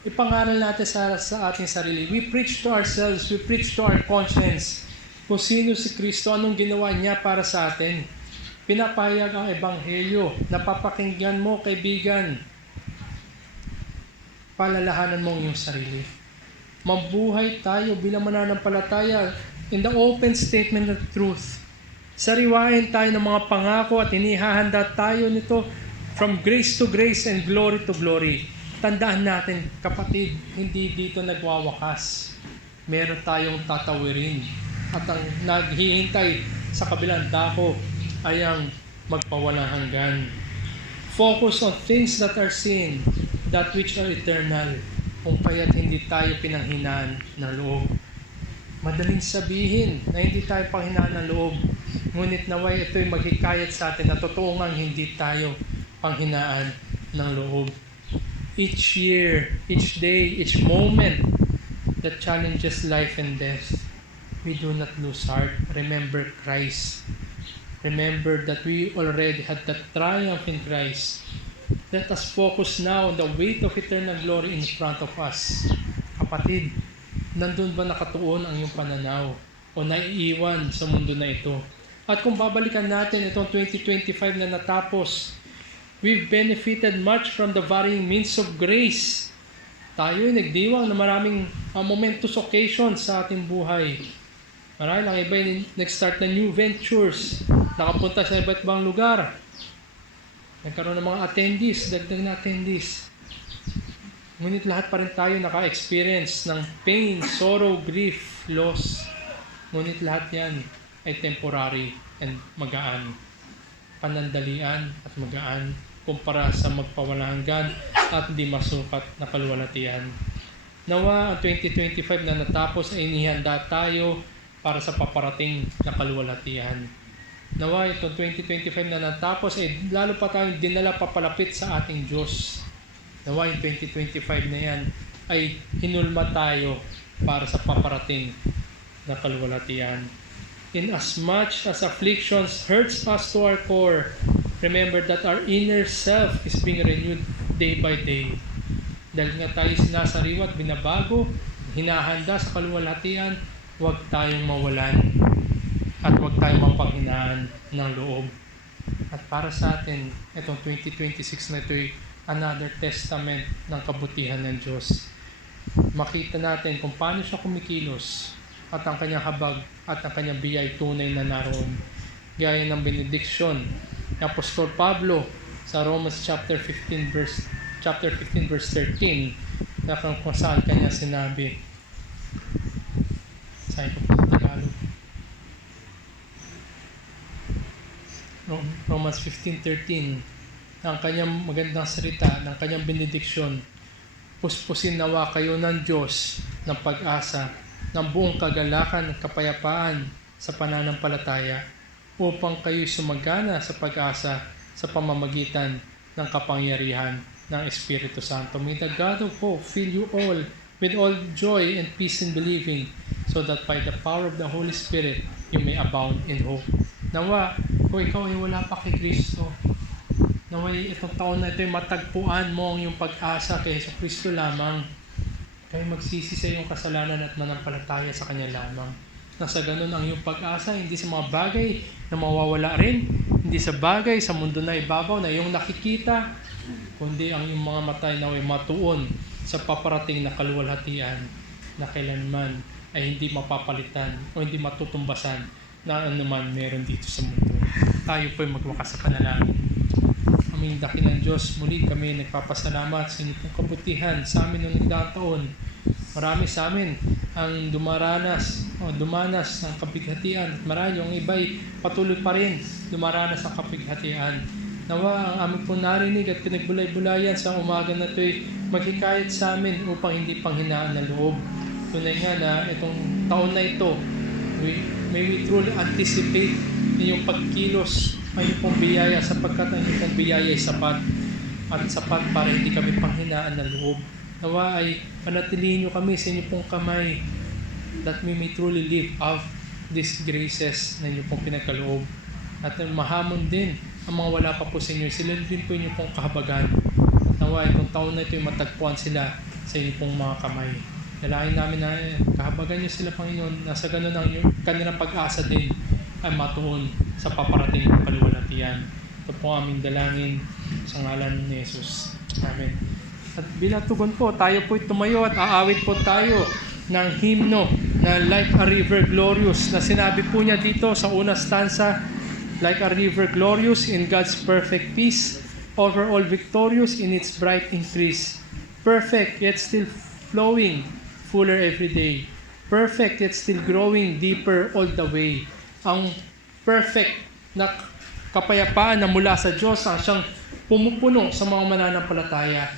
Ipangaral natin sa ating sarili. We preach to ourselves, we preach to our conscience kung sino si Kristo, anong ginawa niya para sa atin. Pinapahayag ang ebanghelyo, napapakinggan mo, kaibigan. Palalahanan mo ang iyong sarili. Mabuhay tayo bilang mananampalataya in the open statement of truth. Sariwain tayo ng mga pangako at inihahanda tayo nito from grace to grace and glory to glory. Tandaan natin, kapatid, hindi dito nagwawakas. Meron tayong tatawirin. At ang naghihintay sa kabilang dako ay ang magpawalang hanggan. Focus on things that are seen, that which are eternal, kung kaya't hindi tayo pinanghinaan ng loob. Madaling sabihin na hindi tayo panghinaan ng loob, ngunit naway ito'y maghikayat sa atin na totoo ngang hindi tayo panghinaan ng loob. Each year, each day, each moment that challenges life and death, we do not lose heart. Remember Christ. Remember that we already had the triumph in Christ. Let us focus now on the weight of eternal glory in front of us. Kapatid, nandun ba nakatuon ang iyong pananaw o naiiwan sa mundo na ito? At kung babalikan natin itong 2025 na natapos, we've benefited much from the varying means of grace. Tayo ay nagdiwang na maraming momentous occasions sa ating buhay. Marahil ang iba ay nag-start na new ventures, nakapunta sa iba't ibang lugar. Nagkaroon ng mga attendees, dagdag na attendees. Ngunit lahat pa rin tayo naka-experience ng pain, sorrow, grief, loss. Ngunit lahat yan ay temporary and magaan. Panandalian at magaan kumpara sa magpawalang hanggan at di masukat na kaluwalhatian. Nawa ang 2025 na natapos ay inihanda tayo para sa paparating na kaluwalhatian. Nawa itong 2025 na natapos ay lalo pa tayong dinala papalapit sa ating Diyos. Nawa yung 2025 na yan ay hinulma tayo para sa paparating na kaluwalhatian. In as much as afflictions hurts us to our core, remember that our inner self is being renewed day by day. Dahil nga tayo sinasariwa at binabago, hinahanda sa kaluwalhatian, huwag tayong mawalan at huwag tayong mapanghinaan ng loob. At para sa atin, itong 2026 na ito'y another testament ng kabutihan ng Diyos. Makita natin kung paano siya kumikilos at ang kanyang habag at ang kanyang biyay tunay na naroon. Gaya ng benediksyon ni Apostol Pablo sa Romans chapter 15 verse 13 na kung saan kanya sinabi. Saan ko po sa Tagalog? Romans 15:13, ang kanyang magandang salita, ng kanyang benediksyon. Puspusin nawa kayo ng Diyos ng pag-asa, ng buong kagalakan at kapayapaan sa pananampalataya, upang kayo'y sumagana sa pag-asa sa pamamagitan ng kapangyarihan ng Espiritu Santo. May the God of hope fill you all with all joy and peace in believing, so that by the power of the Holy Spirit you may abound in hope. Nawa, kung ikaw ay wala pa kay Kristo, naway itong taon na ito ay matagpuan mo ang iyong pag-asa kay Yesu Kristo lamang. Kayo magsisi sa iyong kasalanan at manampalataya sa Kanya lamang. Nasa ganun ang iyong pag-asa, hindi sa mga bagay na mawawala rin, hindi sa bagay sa mundo na ibabaw na iyong nakikita, kundi ang iyong mga mata na ay matuon sa paparating na kaluwalhatian na kailanman ay hindi mapapalitan o hindi matutumbasan na anuman meron dito sa mundo. Tayo po'y magwakas sa panalangin. Aming dakilang Diyos, muli kami nagpapasalamat sa inyong kabutihan sa amin noong nagdaang taon. Marami sa amin ang dumanas ng kapighatian. Marami yung iba'y patuloy pa rin dumaranas ng kapighatian. Nawa ang aming po narinig at pinagbulay-bulayan sa umaga na ito'y maghikayat sa amin upang hindi panghinaan ng loob. Tunay nga na itong taon na ito, may we truly anticipate inyong pagkilos, ang inyong pong biyaya sapagkat ang inyong pong biyaya ay sapat at sapat para hindi kami panghinaan ng loob. Nawa ay panatilihin nyo kami sa inyong pong kamay that we may truly live out these graces na inyong pong pinagkaloob. At mahamon din ang mga wala pa po sa inyo, sila din po inyong pong kahabagan. Nawa itong taon na ito ay matagpuan sila sa inyong pong mga kamay. Dalahin namin na kahabagan nyo sila, Panginoon, na sa ganun ang kanilang pag-asa din ay matuon sa paparating ng kaluwalhatian. Ito po aming dalangin sa ngalan ni Jesus. Amen. At bilang tugon po, tayo po'y tumayo at aawit po tayo ng hymno na Like a River Glorious na sinabi po niya dito sa unang stanza, like a river glorious in God's perfect peace, over all victorious in its bright increase. Perfect yet still flowing, fuller every day. Perfect yet still growing deeper all the way. Ang perfect na kapayapaan na mula sa Diyos ang siyang pumupuno sa mga mananampalataya.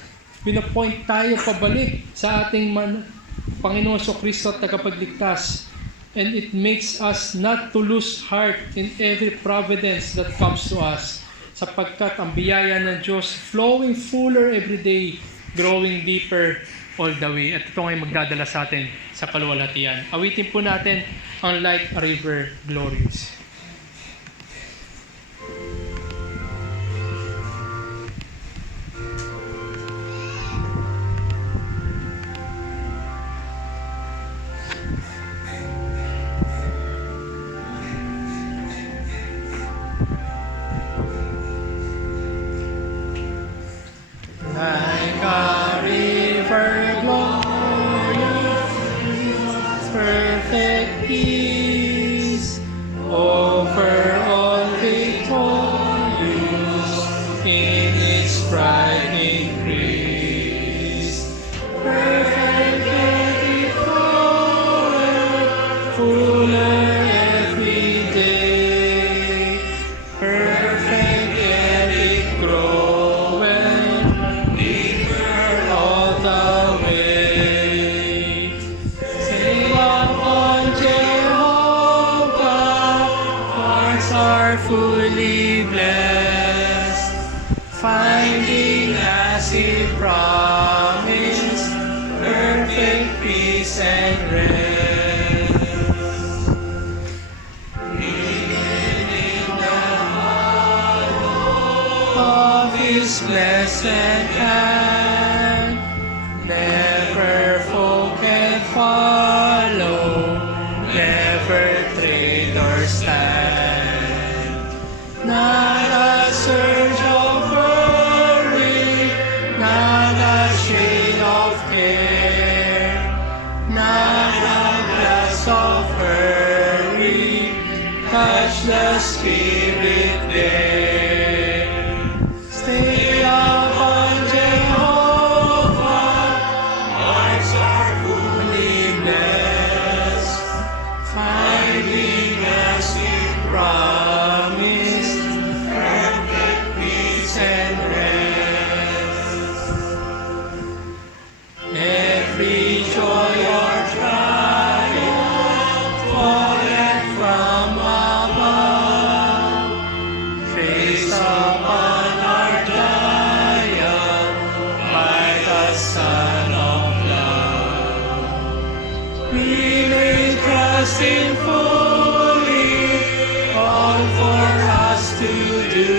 Pinapoint tayo pabalik sa ating Panginoon Kristo at tagapagligtas. And it makes us not to lose heart in every providence that comes to us. Sapagkat ang biyaya ng Diyos flowing fuller every day, growing deeper all the way. At ito ay magdadala sa atin sa kaluwalhatian. Awitin po natin ang Like a River Glorious. Like a river glorious, perfect peace, rest. Of His blessed hand, never foe can follow, never tread or stand. Not a surge of worry, not a shade of care, not a glass of hurry, touch the Spirit there. Stay upon Jehovah, hearts are fully blessed, finding as He promised, perfect peace and rest. Every joy or triumph falleth from above, traced upon our dial by the Son of Love. We may trust Him fully, all for us to do.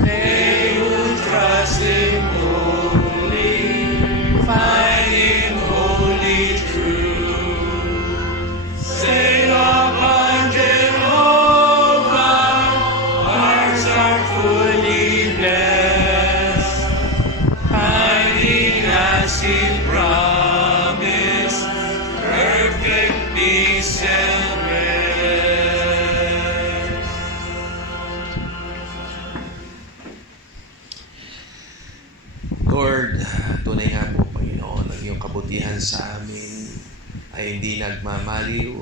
They who trust Him wholly, find Him wholly true. Stay upon Jehovah, hearts are fully blessed, finding as He promised, perfect peace and rest. Lord, tunay nga po, Panginoon, ang iyong kabutihan sa amin ay hindi nagmamaliw.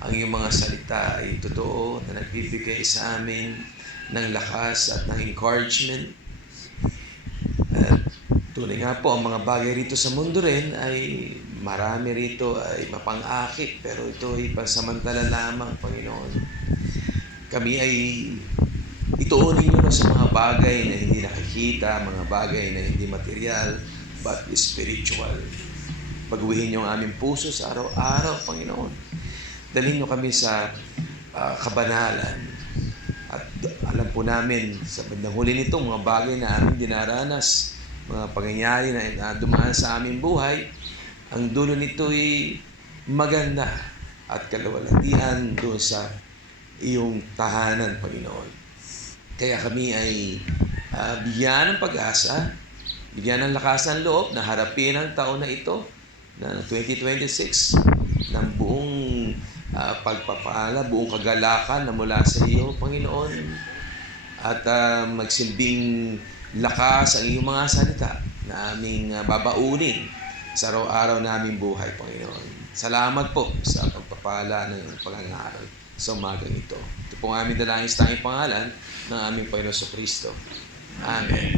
Ang iyong mga salita ay totoo na nagbibigay sa amin ng lakas at ng encouragement. At tunay nga po, ang mga bagay rito sa mundo rin ay marami rito ay mapang-akit, pero ito ay pansamantala lamang, Panginoon. Kami ay ituunin nyo na sa mga bagay na hindi nakikita, mga bagay na hindi material, but spiritual. Pag-uwihin nyo ang aming puso sa araw-araw, Panginoon. Dalhin nyo kami sa kabanalan. At alam po namin, sa bandang huli nito, mga bagay na aming dinaranas, mga pangyayari na dumaan sa aming buhay, ang dulo nito ay maganda at kalawalhatian doon sa iyong tahanan, Panginoon. Kaya kami ay bigyan ng pag-asa, bigyan ng lakas ng loob na harapin ang taon na ito, na 2026, ng buong pagpapala, buong kagalakan na mula sa iyo, Panginoon. At magsilbing lakas ang iyong mga salita na aming babaunin sa araw-araw naming buhay, Panginoon. Salamat po sa pagpapala ng pangangaral sa umagang ito. Ito po ang aming dalangin sa tanging pangalan ng aming Panginoon Kristo. Amen.